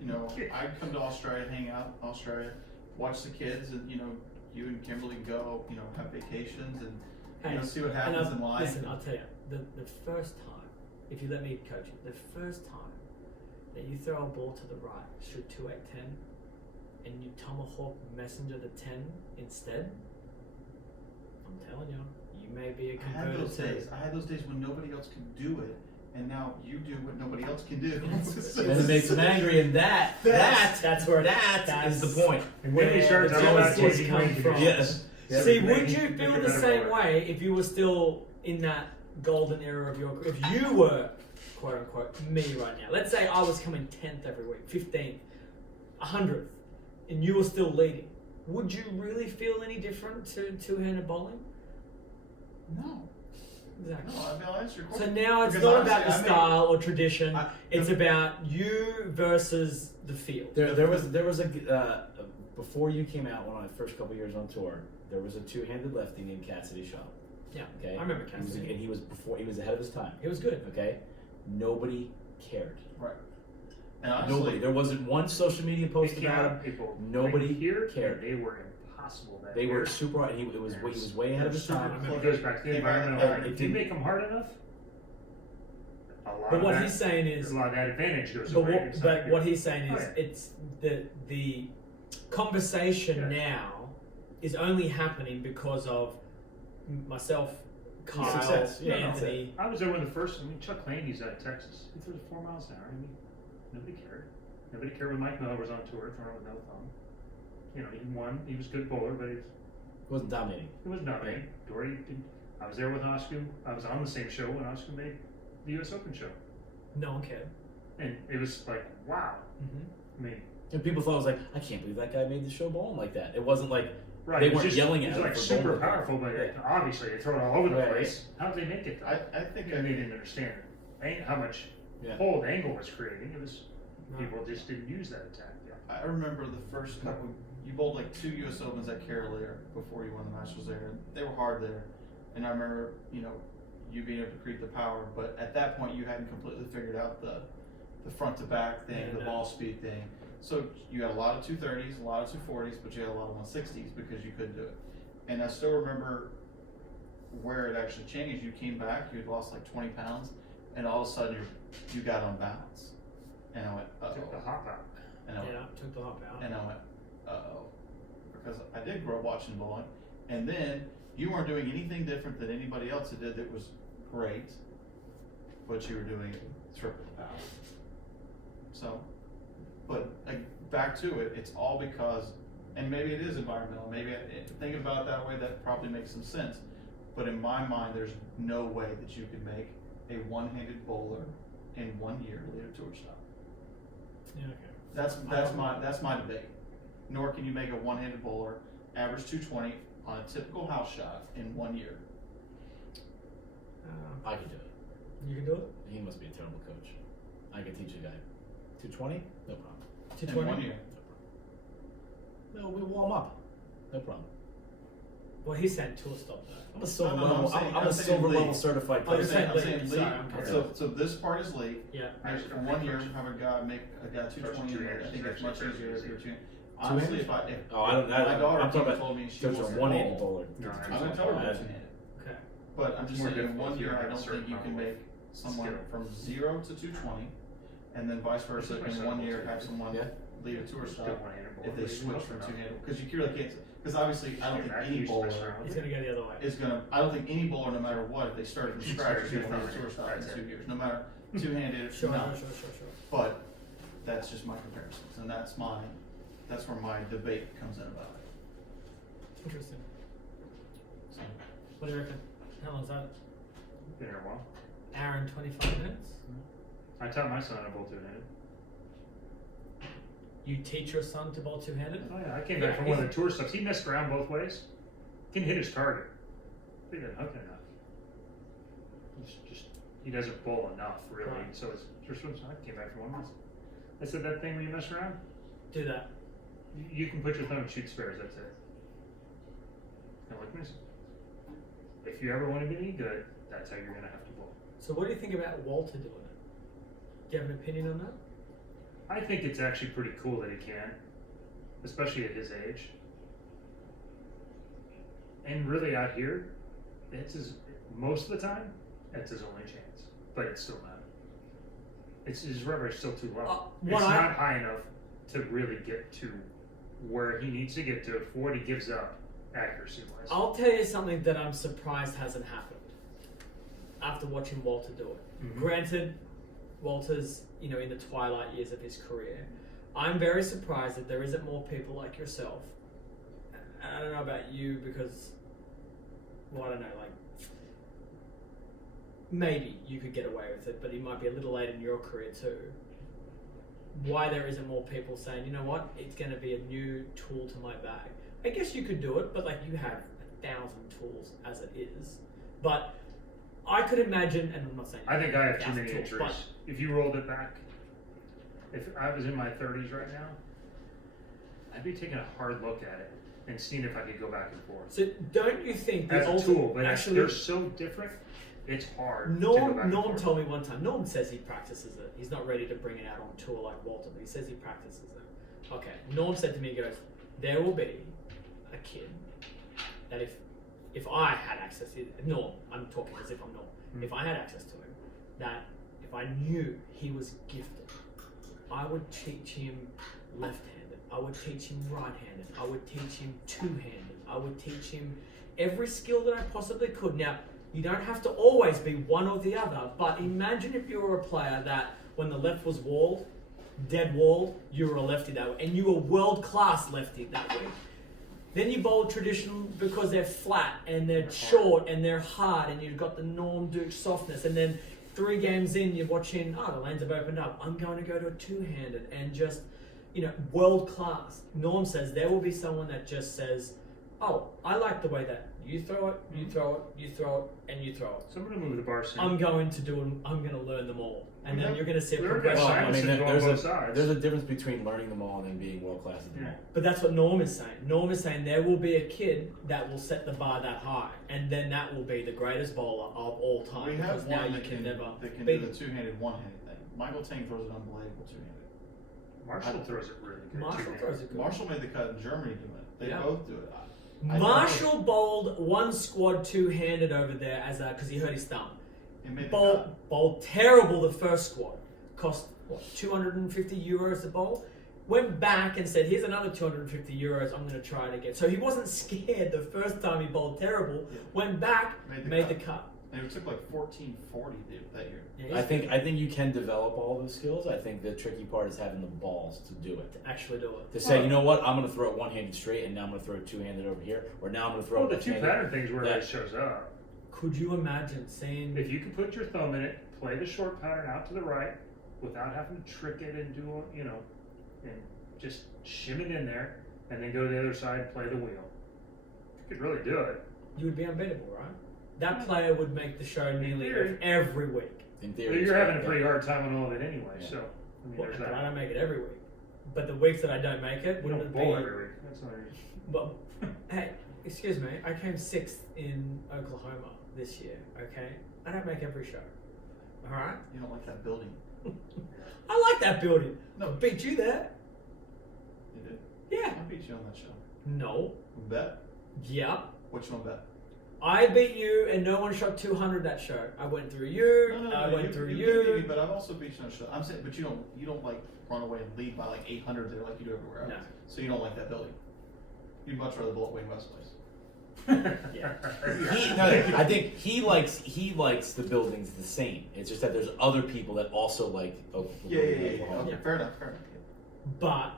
you know, I come to Australia, hang out in Australia, watch the kids, and, you know, you and Kimberly go, you know, have vacations and, you know, see what happens in life. Listen, I'll tell you, the first time, if you let me coach you, the first time that you throw a ball to the right, shoot 2-8-10, and you tomahawk messenger the 10 instead, I'm telling you, you may be a I had converted those to days. I had those days when nobody else could do it, and now you do what nobody else can do. And it makes him angry, and that's where that is the point. And then he where starts the talking about jealousies taking come range from. against. Yes. See, Make- would you make feel a the better same bowler. way if you were still in that golden era of your, if you were, quote unquote, me right now? Let's say I was coming 10th every week, 15th, 100th, and you were still leading. Would you really feel any different to two-handed bowling? No. Exactly. No, I mean, I'll answer your So question. now it's Because not about honestly, the style or tradition. I- It's about you versus the field. There was a before you came out when I first couple years on tour. There was a two-handed lefty named Cassidy Shaw. Yeah, Okay, I remember He was, Cassidy. and he was ahead of his time. It was good. Okay, nobody cared. Right. And honestly, Nobody. There wasn't one social media post They came about out, him. people Nobody right here cared. They were impossible. That They year. were super hard. He was way ahead of his time. It goes back to the Came out environmental. of hard. the- If you make them hard enough, a lot But of what that, he's saying is, a lot of that advantage goes but away. what, It's not but good. what he's saying is, Oh, yeah. it's the conversation Yeah. now is only happening because of myself, Kyle, Success. Yeah, Anthony. I was there when the first. I mean, Chuck Landy's out of Texas. He threw 4 miles an hour. I mean, nobody cared. Nobody cared when Mike Miller was on tour throwing with no thumb. You know, he won. He was a good bowler, but He wasn't dominating. it was nothing. Dory did. I was there with Oscar. I was on the same show when Oscar made the U.S. Open show, No one cared. and it was like, wow. Mm-hmm. I mean, And people thought it was like, I can't believe that guy made the show bowling like that. It wasn't like right? They it was weren't just, yelling it at was him like for super bowling. powerful, but Yeah. obviously they throw it all over the Right. place. How did they make it though? I think And they didn't understand how much Yeah. hold angle was creating. It was No. people just didn't use that attack. Yeah. I remember the first couple. You bowled like 2 U.S. Opens at Carolier before you won the Nationals there. And they were hard there, and I remember you being able to create the power. But at that point, you hadn't completely figured out the front to back thing, Yeah, the no. ball speed thing. So you had a lot of 230s, a lot of 240s, but you had a lot of 160s because you couldn't do it. And I still remember where it actually changed. You came back, you had lost like 20 pounds, and all of a sudden you got on balance. And I went, Took the uh-oh. hop out. And I went, Yeah, took the hop out. and I went, uh-oh. Because I did grow up watching bowling. And then you weren't doing anything different than anybody else that did that was great, but you were doing triple the power. So, but back to it, it's all because, and maybe it is environmental, maybe thinking about it that way, that probably makes some sense. But in my mind, there's no way that you can make a one-handed bowler in 1 year lead a tour stop. Yeah, okay. That's my debate. Nor can you make a one-handed bowler average 220 on a typical house shot in 1 year. I could do it. You can do it? He must be a terrible coach. I could teach a guy 220, no problem. In 220? 1 year. No, we warm up. No problem. Well, he's saying tour stop though. I'm a silver No, level. I'm saying- I'm a I'm saying silver league. level certified Oh, you're coach. saying I'm league. saying Sorry, league. I'm So this part is league. Yeah. Actually, For 1 year, have a guy make a guy 220. Two I hands think is it's much actually easier if pretty you're easy. two. Honestly, hands? if I Oh, I don't. That, my daughter I'm talking came and about told me she coach a wasn't one-handed bowl. bowler. No, I'm gonna tell her about two-handed. Okay. But I'm just More saying, in difficult 1 if you year, have I a don't certain think you can level make someone skill. from 0 to 220, and then vice versa. This is In my 1 son. year, have someone Yeah. lead a tour stop Still one-handed bowler, if they but he's switch also from not- two-handed. Because you really can't. Because obviously, I don't think Back any used to bowler mess around He's with gonna go the other way. is gonna. I don't think any bowler, no matter what, if they started from scratch, is gonna lead a Right. tour stop in Right. 2 years. No matter two-handed, Sure, no. sure. But that's just my comparisons, and that's where my debate comes in about it. Interesting. So, What do you reckon? How long is that? Been here a while. Hour and 25 minutes? I taught my son to bowl two-handed. You teach your son to bowl two-handed? Oh yeah, I came back from one of the tour stops. He messed around both ways. Can hit his target. He didn't hook it enough. He's just he doesn't bowl enough really. Right. So it's just I came back from one. I said that thing where you mess around. Do that. You can put your thumb and shoot spares. That's it. Now look, miss. If you ever want to be any good, that's how you're gonna have to bowl. So what do you think about Walter doing it? Do you have an opinion on that? I think it's actually pretty cool that he can, especially at his age. And really out here, it's his most of the time, it's his only chance. But it's still not. His rubber is still too low. It's not high enough to really get to where he needs to get to for what he gives up accuracy wise. I'll tell you something that I'm surprised hasn't happened after watching Walter do it. Mhm. Granted, Walter's, in the twilight years of his career. I'm very surprised that there isn't more people like yourself. I don't know about you because, well, I don't know, maybe you could get away with it, but it might be a little late in your career too. Why there isn't more people saying, you know what, it's going to be a new tool to my bag. I guess you could do it, but you have 1,000 tools as it is. But I could imagine, and I'm not saying I think I have too 1,000 many tools, injuries. but If you rolled it back, if I was in my 30s right now, I'd be taking a hard look at it and seeing if I could go back and forth. so don't you think the As a ultimate tool, but actually they're so different, it's hard to go back and Norm forth. told me one time. Norm says he practices it. He's not ready to bring it out on tour like Walter, but he says he practices it. Okay. Norm said to me, he goes, there will be a kid that if I had access to Norm, I'm talking as if I'm Norm. Mm. If I had access to him, that if I knew he was gifted, I would teach him left-handed. I would teach him right-handed. I would teach him two-handed. I would teach him every skill that I possibly could. Now, you don't have to always be one or the other, but imagine if you were a player that when the left was walled, dead walled, you were a lefty that way, and you were world-class lefty that way. Then you bowl traditional because they're flat and they're short and they're hard, and you've got the Norm Duke softness, and then 3 games in, you're watching, the lanes have opened up. I'm going to go to a two-handed and just, world-class. Norm says there will be someone that just says, oh, I like the way that you throw it, you throw it, you throw it, and you throw it. So I'm going to move the bar soon. I'm going to learn them all. And then you're going to see a There are progression. guys Simonson go on both sides. there's a difference between learning them all and then being world class at them all. But that's what Norm is saying. Norm is saying there will be a kid that will set the bar that high, and then that will be the greatest bowler of all time. We because have now one you that can never can beat do the two-handed, one-handed thing. Michael Tang throws an unbelievable two-handed. Marshall throws it really good. Marshall too. throws it good. Marshall made the cut in Germany doing it. They Yeah. both do it. I Marshall bowled one squad two-handed over there because he hurt his thumb. It made the cut. Bowled terrible the first squad. Cost, what, €250 to bowl? Went back and said, here's another €250 I'm going to try it again. So he wasn't scared the first time he bowled terrible. Yeah. Went back, made the cut. cut. And it took 1440 that year. Yeah, I think you can develop all those skills. I think the tricky part is having the balls to do it. to actually do it. To say, you know what, I'm going to throw it one-handed straight, and now I'm going to throw it two-handed over here, or now I'm going to throw Well, it the two left-handed. pattern thing's where That- it shows up. Could you imagine seeing... If you could put your thumb in it, play the short pattern out to the right without having to trick it and do, and just shim it in there, and then go to the other side and play the wheel. You could really do it. You would be unbeatable, right? That player would make the show nearly theory. every week. In But theory, you're it's having a right, pretty yeah. hard time on all of it anyway, Yeah. so Well, there's but I that. don't make it every week. But the weeks that I don't make it, You wouldn't don't it bowl be... every week. That's not your... Well, hey, excuse me, I came 6th in Oklahoma this year, okay? I don't make every show, alright? You don't like that building. I like that building. No. I beat you there. You did. Yeah. I beat you on that show. No. Bet. Yep. Which one bet? I beat you and no one shot 200 that show. I went through you, I went through you. you. Beat me, but I've also beat you on the show. I'm saying, but you don't like run away and lead by 800 there like you do everywhere else. No. So you don't like that building. You'd much rather bowl at Wayne West Place. Yeah. I think he likes the buildings the same. It's just that there's other people that also like. Yeah. Oklahoma. Okay, Yeah. fair enough. Yeah. But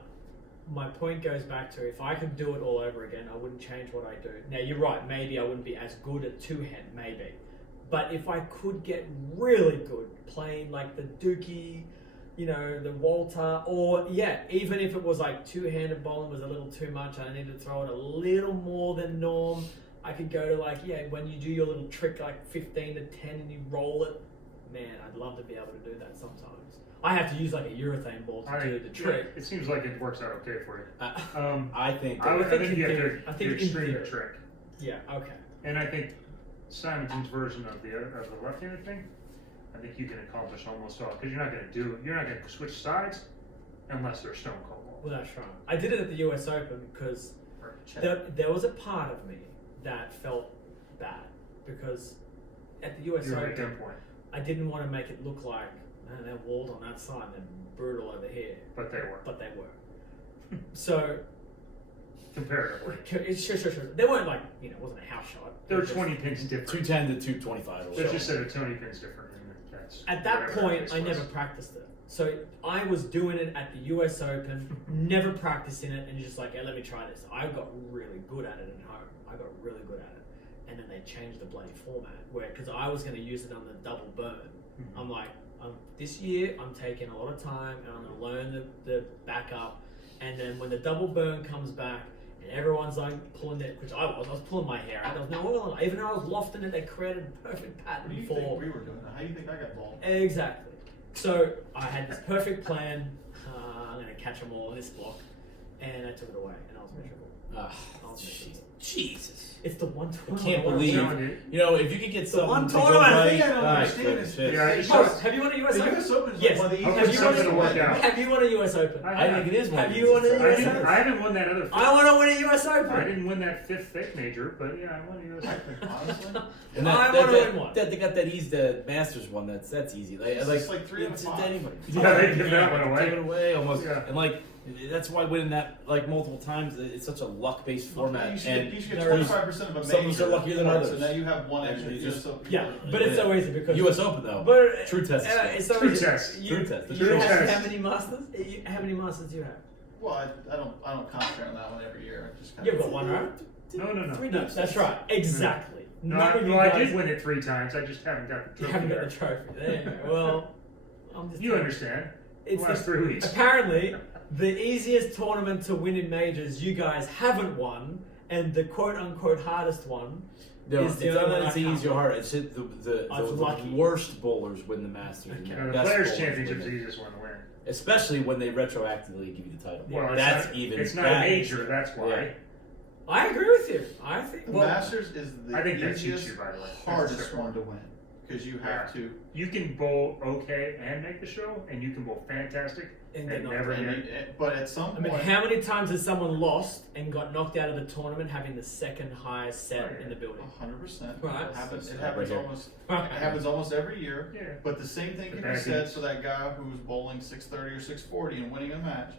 my point goes back to if I could do it all over again, I wouldn't change what I do. Now you're right, maybe I wouldn't be as good at two-hand, maybe. But if I could get really good playing like the Dookie, the Walter, or even if it was like two-handed bowling was a little too much, I needed to throw it a little more than norm, I could go to when you do your little trick 15 to 10 and you roll it, man, I'd love to be able to do that sometimes. I have to use like a urethane ball to do the trick. It seems like it works out okay for you. I think. I think in you have theory- to I think in extreme theory. trick. Yeah, okay. And I think Simonton's version of the left-handed thing, I think you can accomplish almost all because you're not going to switch sides unless they're stone cold. Well, that's right. I did it at the US Open because there was a part of me that felt bad because at the US You're at Open, gunpoint, I didn't want to make it look like, man, they're walled on that side, they're brutal over here. but they were But they were. So, comparatively. sure. They weren't like, it wasn't a house shot. They're 20 pins different. 210 to 225. Let's just say they're 20 pins different. And that's At that whatever point, case I was. never practiced it. So I was doing it at the US Open, never practicing it, and just like, hey, let me try this. I got really good at it at home. I got really good at it. And then they changed the bloody format, because I was going to use it on the double burn. Mhm. I'm like, this year, I'm taking a lot of time, and I'm going to learn the backup. And then when the double burn comes back, and everyone's like pulling it, which I was pulling my hair out. There was no oil on it. Even though I was lofting it, they created a perfect What pattern do you for. think we were doing? How do you think I got bald? Exactly. So I had this perfect plan. I'm going to catch them all in this block, and I took it away, and I was miserable. I was miserable. Jesus. It's the one I tournament. can't I'm believe. telling you. You know, if you could get The one someone to go tournament, I right. think I don't Alright, understand good this. shit. Yeah, Oh, have you won a US The Open? US Open is Yes. like one of the Hopefully easiest something to will work win. out. Have you won a US Open? I I think it is one. Have you won a I US didn't. Open? I haven't won that other. I want to win a US Open. I didn't win that fifth thick major, but yeah, I won a US Open. Honestly, And I want to win one. They got that the Masters one. That's easy. It's like 3 out of it's 5. anybody. Yeah, they give that one away. Give it away almost. Yeah. And like that's why winning that like multiple times, it's such a luck-based format. You should and get there's 25% of a some major. are luckier than Right, others. So now you have one And extra you just- US Open. Yeah, but it's so easy because U.S. Open though. But True test. It's so True easy. test. You, True test. you True have test. how many masters? How many masters do you have? Well, I don't concentrate on that one every year. I just kind You've got one, right? No. Three No, names. that's right. Exactly. No, None of you I guys. did win it 3 times. I just haven't got the You trophy. haven't got there. the trophy. There you go. Well, I'm just. You telling understand? It's the last the- 3 weeks. Apparently, the easiest tournament to win in majors you guys haven't won, and the quote unquote hardest one. No, is it's the not only that one it's I can't easy or win. hard. It's just the I was lucky. worst bowlers win the Masters. and Okay. the Now, the best Players' bowlers Championship is win the it. easiest one to win. Especially when they retroactively give you the title. Well, it's that's not, even. It's not a that major, is- that's why. Yeah. I agree with you. I think. The Well, Masters is the I think that cheats easiest, you, by the way. That's hardest tricky. one to win because you have to. You can bowl okay and make the show, and you can bowl fantastic And and get never knocked hit. But at some I mean, point, how many times has someone lost and got knocked out of the tournament having the second highest set Oh, yeah. in the building? 100%. Right. It happens. It Right happens here. almost. Right. It happens almost every year. Yeah. But the same thing The can be bad said beats. for that guy who's bowling 630 or 640 and winning a match.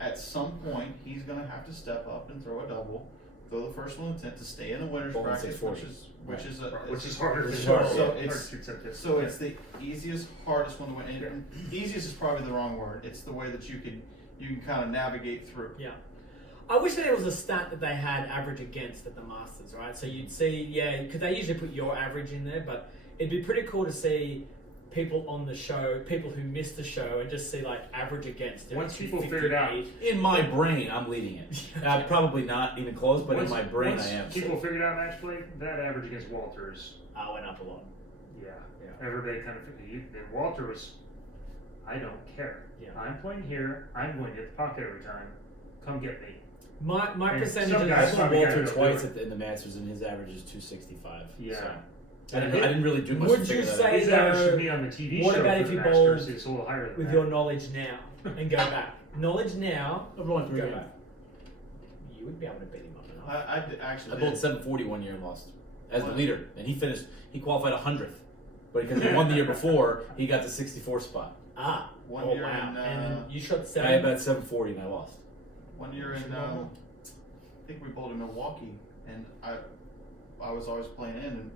At some point, he's going to have to step up and throw a double, throw the first one intent to stay in the winners Bowling bracket, 640. which is Which is harder Which to is show. hard, So Hard it's- to accept. So it's the easiest, hardest one to win. And easiest is probably the wrong word. It's the way that you can kind of navigate through. Yeah. I wish there was a stat that they had average against at the Masters, right? So you'd see, because they usually put your average in there, but it'd be pretty cool to see people on the show, people who missed the show, and just see like average against. Once people figure it out. 258. In my brain, I'm leading it. Probably not even close, but Once- in my brain, once I am. People figured out match play, that average against Walter is, I went up a lot. yeah. Yeah. Everybody kind of figured. And Walter was, I don't care. Yeah. I'm playing here. I'm going to get the pocket every time. Come get me. My And percentage some is guys I saw probably Walter gotta go twice do it. in the Masters, and his average is 265. Yeah. So. I didn't really do much. Would to figure you that say out. His average should be on the TV what show about for if the you Masters. bowled It's a little higher than with that. your knowledge now and go back? Knowledge now, I've won 3 go games. back. You would be able to beat him up enough. Actually I bowled 740 one year and lost as the Wow. leader, and he qualified 100th, but because he won the year before, he got the 64th spot. One Oh year wow! in, And you shot I had 7. about 740 and I lost. One year in, I think we bowled in Milwaukee, and I was always playing in, and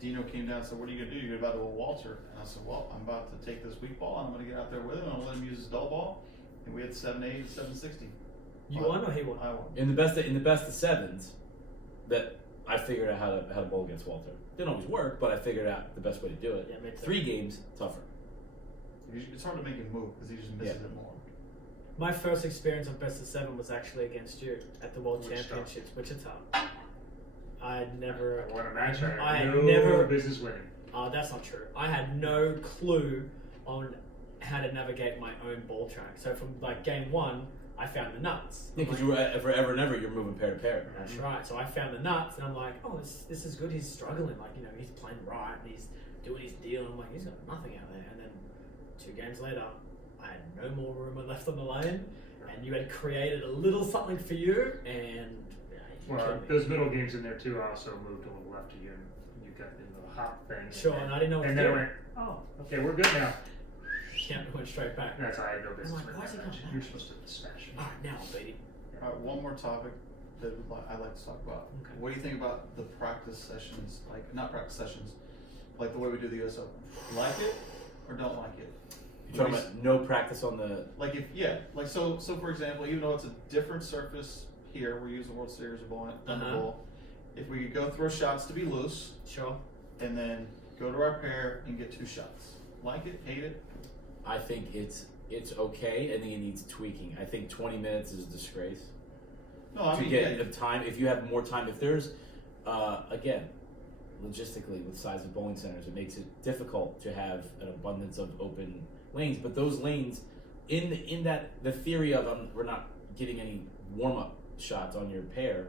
Dino came down and said, "What are you gonna do? You're about to bowl Walter." And I said, "Well, I'm about to take this weak ball, and I'm gonna get out there with him, and I'm gonna let him use his dull ball." And we had 780, 760. You won or he won? I won. In the best of sevens, that I figured out how to bowl against Walter. Didn't always work, but I figured out the best way to do it. Yeah, me too. 3 games tougher. It's hard to make him move because he just misses it more. My first experience of best of 7 was actually against you at the World Wichita. Championships, Wichita. I'd never. I won a match. I I had no never. business winning. That's not true. I had no clue on how to navigate my own ball track. So from like game 1, I found the nuts. Yeah, because you were forever and ever you're moving pair to pair. That's right. So I found the nuts, and I'm like, oh, this is good. He's struggling. Like, he's playing right, and he's doing his deal. And I'm like, he's got nothing out there. And then 2 games later, I had no more room left on the lane, and you had created a little something for you. And well, those middle games in there too. I also moved a little left to you, and you got into the hop thing. Sure, and I didn't know what and to then do. I went, oh, okay, we're good now. Yeah, we went straight back. That's I had no business like, with why is he that going match. back? You're supposed to smash him. All right, now I'll beat him. All right, one more topic that I'd like to talk about. Okay. What do you think about the practice sessions, like not practice sessions, like the way we do the US Open? Like it or don't like it? You're talking about no practice on the. Like so for example, even though it's a different surface here, we use the World Series of Bowling on the ball. If we could go throw shots to be loose, Sure. and then go to our pair and get 2 shots. Like it, hate it? I think it's okay. I think it needs tweaking. I think 20 minutes is a disgrace. No, I To mean, get the time, if you have more time, if there's, again, logistically with the size of bowling centers, it makes it difficult to have an abundance of open lanes. But those lanes, in that the theory of we're not getting any warm up shots on your pair,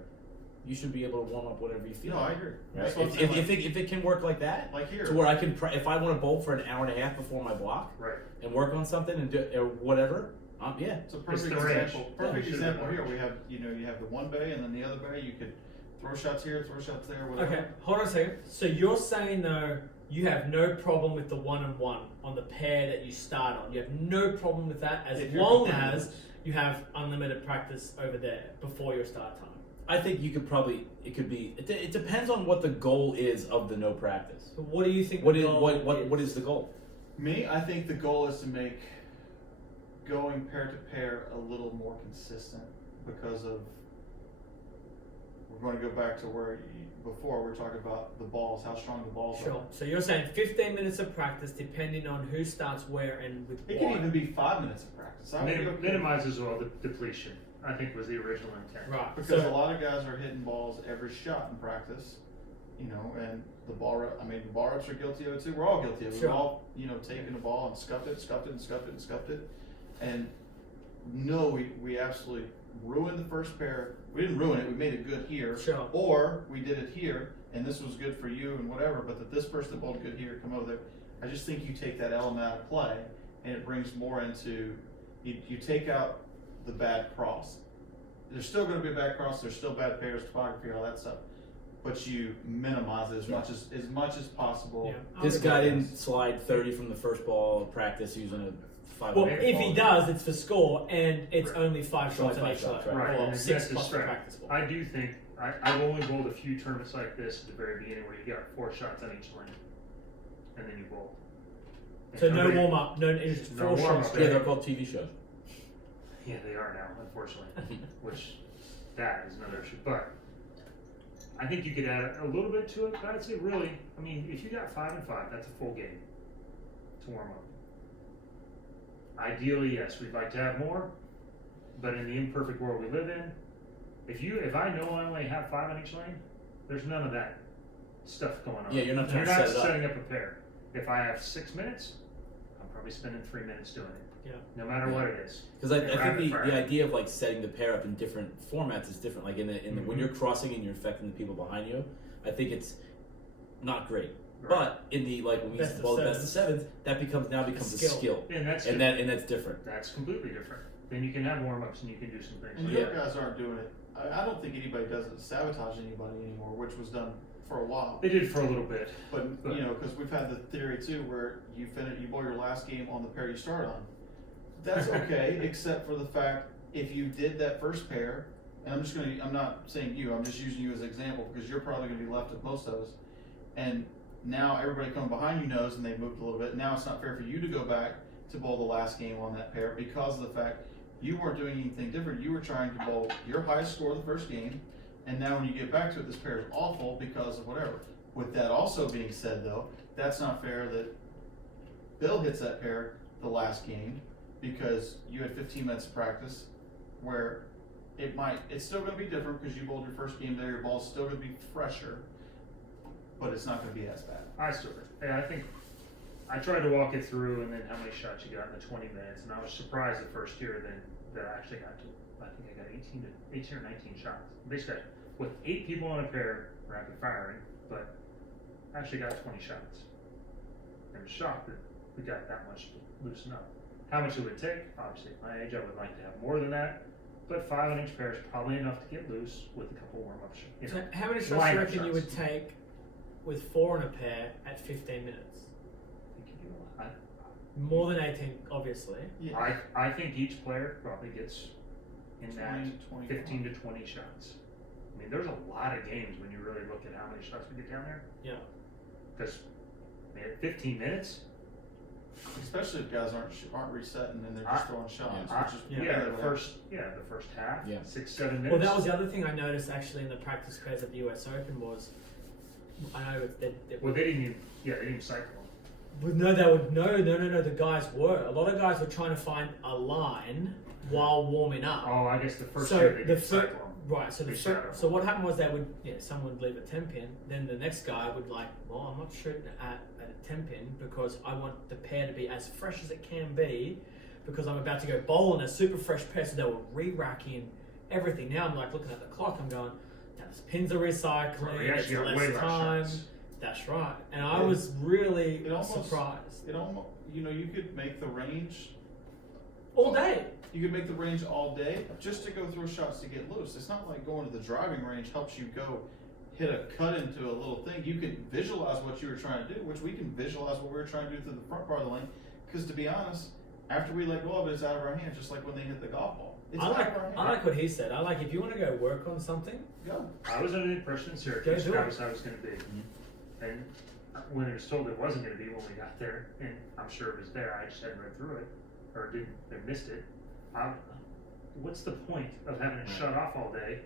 you should be able to warm up whatever you feel. No, I agree. Right? That's what I'm saying, If it can work like that, like here. to where I can, if I want to bowl for an hour and a half before my block, Right. and work on something and do or whatever, yeah. It's a perfect the range. example. Perfect Yeah. example here. We have, you have the one bay and then the other bay. You could throw shots here, throw shots there, whatever. Okay, hold on a second. So you're saying though you have no problem with the 1-on-1 on the pair that you start on. You have no problem with that as If you're long comfortable. as you have unlimited practice over there before your start time. I think you could probably. It could be. It depends on what the goal is of the no practice. So what do you think? What the is goal what is the goal? Me, I think the goal is to make going pair to pair a little more consistent because of. We're going to go back to where before we were talking about the balls, how strong the balls Sure. are. So you're saying 15 minutes of practice depending on who starts where and with It what. can even be 5 minutes of practice. I would be okay. Minimizes all the depletion, I think was the original intent. Right. Because So a lot of guys are hitting balls every shot in practice, and the ball reps are guilty of it too. We're all guilty of it. Sure. We're all, taking the ball and scuffed it. And no, we absolutely ruined the first pair. We didn't ruin it. We made it good here. Sure. Or we did it here, and this was good for you and whatever, but that this person bowled good here, come over there. I just think you take that element out of play, and it brings more into, you take out the bad cross. There's still going to be a bad cross. There's still bad pairs, topography, all that stuff. But you minimize it as much as possible. Yeah. This guy didn't slide 30 from the first ball of practice using a 5. well, if he does, it's for score, and it's Right. only 5 It's only shots on 5 each shots, line, Right, or and 6 that's plus his the strike. practice ball. I do think I've only bowled a few tournaments like this at the very beginning where you got 4 shots on each lane, and then you bowl. And So no nobody- warm up, it's just No 4 warm-up. shots. Yeah, they're called TV shows. Yeah, they are now, unfortunately. Which that is another issue. But I think you could add a little bit to it. But I'd say really, I mean, if you got 5 and 5, that's a full game to warm up. Ideally, yes, we'd like to have more, but in the imperfect world we live in, if I know I only have 5 on each lane, there's none of that stuff going on. Yeah, you're not trying You're to not set it up. setting up a pair. If I have 6 minutes, I'm probably spending 3 minutes doing it. Yeah. No matter what it is. Because I think Rapid the fire. idea of like setting the pair up in different formats is different. Like in the when Mhm. you're crossing and you're affecting the people behind you, I think it's not great. Right. But in the like when we used Best to of bowl the best of sevens, that becomes a skill. skill, And that's and that's different. That's completely different. Then you can have warm-ups and you can do some things. And Yeah. your guys aren't doing it. I don't think anybody does it to sabotage anybody anymore, which was done for a while. They did for a little bit. But because we've had the theory too, where you bowl your last game on the pair you start on. That's okay, except for the fact if you did that first pair, and I'm not saying you, I'm just using you as an example because you're probably going to be left with most of us, and now everybody coming behind you knows, and they moved a little bit. Now it's not fair for you to go back to bowl the last game on that pair because of the fact you weren't doing anything different. You were trying to bowl your highest score the first game, and now when you get back to it, this pair is awful because of whatever. With that also being said, though, that's not fair that Bill hits that pair the last game because you had 15 minutes of practice where it's still going to be different because you bowled your first game there, your ball's still going to be fresher. but it's not going to be as bad. I still think. Yeah, I think I tried to walk it through, and then how many shots you got in the 20 minutes, and I was surprised the first year then that I actually got to. I think I got 18 or 19 shots. Basically, with 8 people on a pair, rapid firing, but I actually got 20 shots. I was shocked that we got that much to loosen up. How much it would take? Obviously, at my age, I would like to have more than that. But 5 on each pair is probably enough to get loose with a couple warm-ups. So how many shots do you reckon you would take with 4 on a pair at 15 minutes? I think you do a lot. More than 18, obviously. Yeah. I think each player probably gets in 20, that 25. 15 to 20 shots. I mean, there's a lot of games when you really look at how many shots we get down there. Yeah. Because, man, 15 minutes. Especially if guys aren't resetting and they're just throwing shots. The first half, 6-7 minutes. Well, that was the other thing I noticed actually in the practice pairs at the US Open was, I know that. Well, they didn't even cycle. No, the guys were. A lot of guys were trying to find a line while warming up. Oh, I guess the first year they didn't cycle them. Right, so what happened was someone would leave a 10 pin, then the next guy would well, I'm not shooting at a 10 pin because I want the pair to be as fresh as it can be because I'm about to go bowl in a super fresh pair, so they were re-racking everything. Now I'm looking at the clock, I'm going, now the pins are recycling, it's less time. That's right, and I was really surprised. It almost, you could make the range all day. You could make the range all day just to go throw shots to get loose. It's not like going to the driving range helps you go hit a cut into a little thing. You can visualize what you were trying to do, which we can visualize what we were trying to do through the front part of the lane. Because to be honest, after we let go of it, it's out of our hands, just like when they hit the golf ball. It's out of our hands. I like what he said. I like if you want to go work on something, go. I was under the impression in Syracuse that was how it was going to be. Mm-hmm. And when it was told it wasn't going to be when we got there, and I'm sure it was there, I just hadn't read through it, or missed it. What's the point of having it shut off all day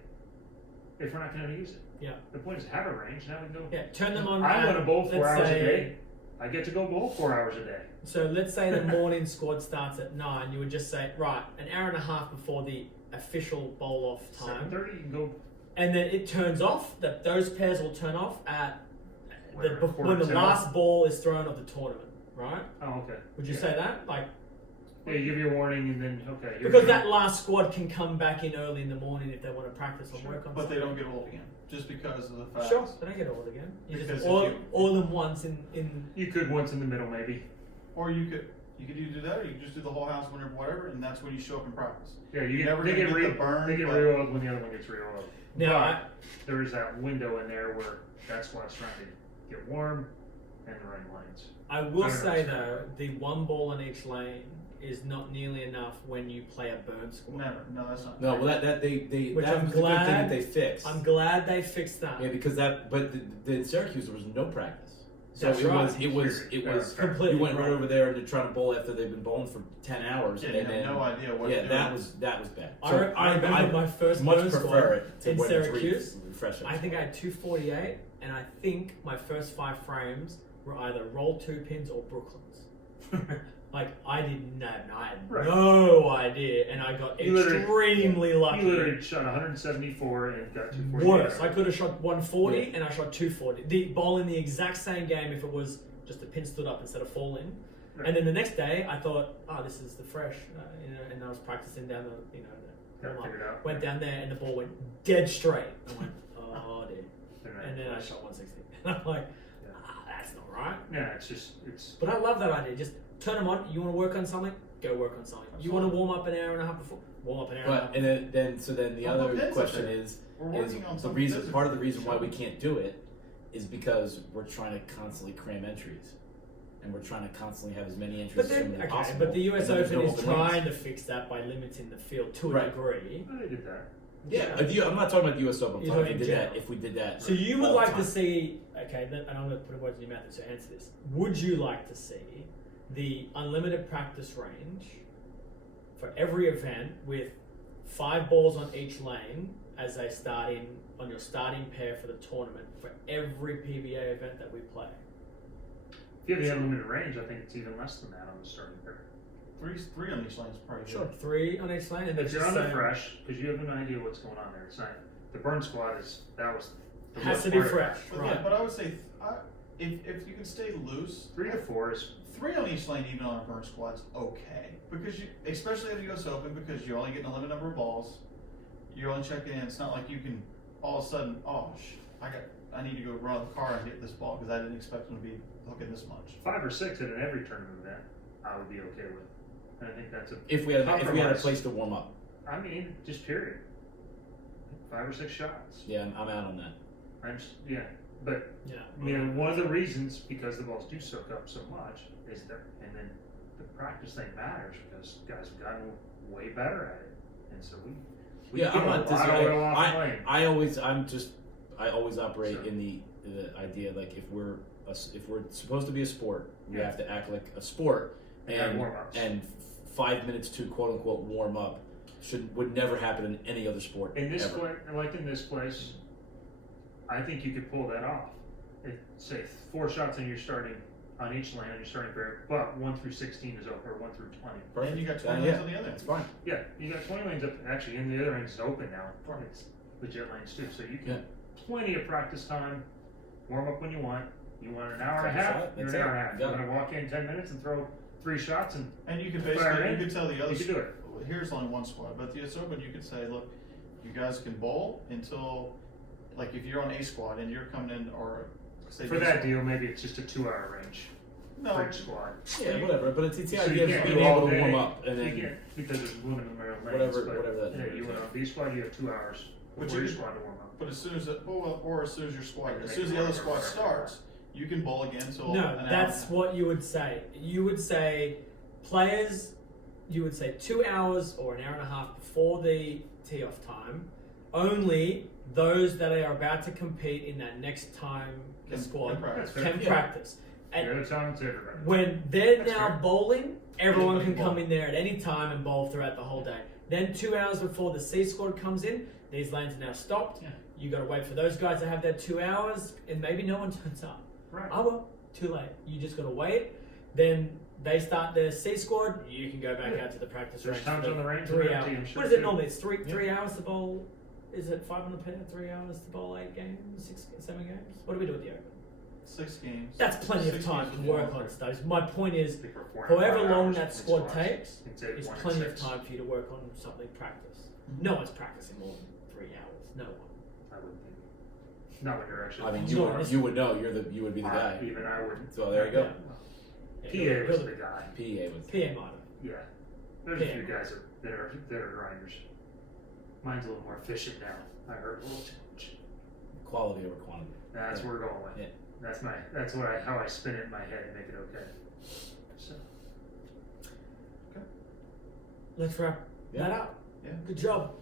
if we're not going to use it? Yeah. The point is have a range. Now we can go. Yeah, turn them on. I want to bowl 4 hours a day. I get to go bowl 4 hours a day. So let's say the morning squad starts at 9. You would just say, right, an hour and a half before the official bowl off time. 7:30, you can go. And then it turns off. Those pairs will turn off at when the 10. last ball is thrown of the tournament, right? Oh, okay. Would you say that? Yeah, you give you a warning and then, okay. Because that last squad can come back in early in the morning if they want to practice or work on but something. they don't get old again, just because of the fact. Sure, they don't get old again. You Because just all them once in. You could once in the middle, maybe. Or you could either do that, or you could just do the whole house whenever, whatever, and that's when you show up in practice. Yeah, they get burn. They get reoiled when the other one gets reoiled. Now, there is that window in there where that squad's trying to get warm and the running lanes. I will say though, the 1 ball in each lane is not nearly enough when you play a burn squad. Never. No, that's not. No, well, that was a good thing that they fixed. I'm glad they fixed that. Yeah, because but in Syracuse there was no practice. So That's right. it was completely. You went right over there to try to bowl after they've been bowling for 10 hours, Yeah, and you have no idea what. Yeah, that was bad. I remember my first much burn prefer squad it to in when it's Syracuse. refreshing. I think I had 248, and I think my first 5 frames were either roll 2 pins or Brooklyns. I didn't have no idea, and I got extremely lucky. You literally shot 174 and got 240. Worse, I could have shot 140 and I shot 240. The ball in the exact same game if it was just the pin stood up instead of falling. Right. And then the next day I thought, this is the fresh, and I was practicing down went down there and the ball went dead straight. I went, oh dear. And then I shot 160. And I'm like, that's not right. Yeah, it's. But I love that idea. Just turn them on. You want to work on something? Go work on something. You want to warm up an hour and a half before? Warm up an hour and a half. And then the other question is the reason. Part of the reason why we can't do it is because we're trying to constantly cram entries, and we're trying to constantly have as many entries as possible. But the US Open is trying to fix that by limiting the field to a degree. Well, they did that. Yeah, I'm not talking about the US Open. I'm talking if we did that. So you would like to see, and I'm going to put words in your mouth to answer this. Would you like to see the unlimited practice range for every event with 5 balls on each lane as a on your starting pair for the tournament for every PBA event that we play? If you have the unlimited range, I think it's even less than that on the starting pair. 3 on each lane is probably good. Sure, 3 on each lane. And if you're on the fresh, because you have an idea what's going on there. It's not the burn squad that was the Has most to be part of fresh. that. But, Right. yeah, but I would say if you can stay loose, 3 to 4 is 3 on each lane, even on a burn squad's okay. Because especially at the US Open, because you're only getting a limited number of balls. You're only checking in. It's not like you can all of a sudden, I need to go run out the car and get this ball because I didn't expect them to be hooking this much. 5 or 6 at an every tournament event, I would be okay with. And I think that's a If we had a compromise. place to warm up. I mean, just period. 5 or 6 shots. Yeah, I'm out on that. But Yeah. you know, one of the reasons because the balls do soak up so much is that, and then the practice thing matters because guys have gotten way better at it, and so we Yeah, get I'm a not lot of oil off the lane. I always operate Sure. in the idea like if we're supposed to be a sport, we Yeah. have to act like a sport, And warm-ups. and 5 minutes to quote unquote warm up would never happen in any other sport. In this ever. place, like in this place, I think you could pull that off. Say 4 shots and you're starting on each lane and you're starting pair, but 1 through 16 is open, or 1 through 20. Perfect. And you got 20 yeah, lanes on the other That's end. fine. Yeah, you got 20 lanes up. Actually, in the other end is open now. It's legit lanes too, so you can Yeah. plenty of practice time. Warm up when you want. You want an hour and a Take a half? shot, You're an that's hour and a it. half. Yeah. You want to walk in 10 minutes and throw 3 shots and And you could Fire basically, in. you could tell the other you can do it. well, here's only one squad, but the US Open, you could say, look, you guys can bowl until, like if you're on A squad and you're coming in, or say For B that squad. deal, maybe it's just a 2-hour range No, for each squad. Yeah, whatever. But it's the So you idea of can't being do it all able to day. warm up and You then can't, because there's limited number of lanes. Whatever- but, whatever that yeah, number you is, went yeah. on B squad, you have 2 hours But before you your could- squad to warm up. but as soon as or as soon as your squad, Like as soon as the make other it squad work. starts, you can bowl again till No, an hour that's and a what you would say. You would say players, you would say 2 hours or an hour and a half before the tee off time. Only those that are about to compete in that next time the Can- squad can practice. can Yeah. practice. The And other time it's everybody. when they're That's now fair. bowling, everyone Anybody can can come bowl. in there at any time and bowl throughout the whole day. Then 2 hours before the C squad comes in, these lanes are now stopped. Yeah. You got to wait for those guys to have their 2 hours, and maybe no one turns up. Right. Oh well, too late. You just got to wait. Then they start their C squad. You can go back Yeah. out to the practice There's range. times for on the range 3 where hours. empty, I'm sure, What is it too. normally? It's three Yeah. 3 hours to bowl. Is it 5 on the pair? 3 hours to bowl 8 games, 6, 7 games. What do we do with the open? 6 games. That's plenty of 6 time games to before work the- on studies. My point is, I think we're 4 and however 5 long hours that in squad squads. takes, It's at is 1 and plenty of 6. time for you to work on something practice. Mhm. No one's practicing more than 3 hours. No one. I wouldn't think. Not when you're actually. I mean No, it's- you would know you would be the guy. Even I wouldn't. So there you go. Yeah, PA was he'll- the guy. PA was PA might have. Yeah. There's a Yeah. few guys that are grinders. Mine's a little more efficient now. I heard a little too much. quality over quantity. That's Yeah. where we're going with. Yeah. That's how I spin it in my head and make it okay. So Let's wrap Yeah. that up. Yeah. Good job.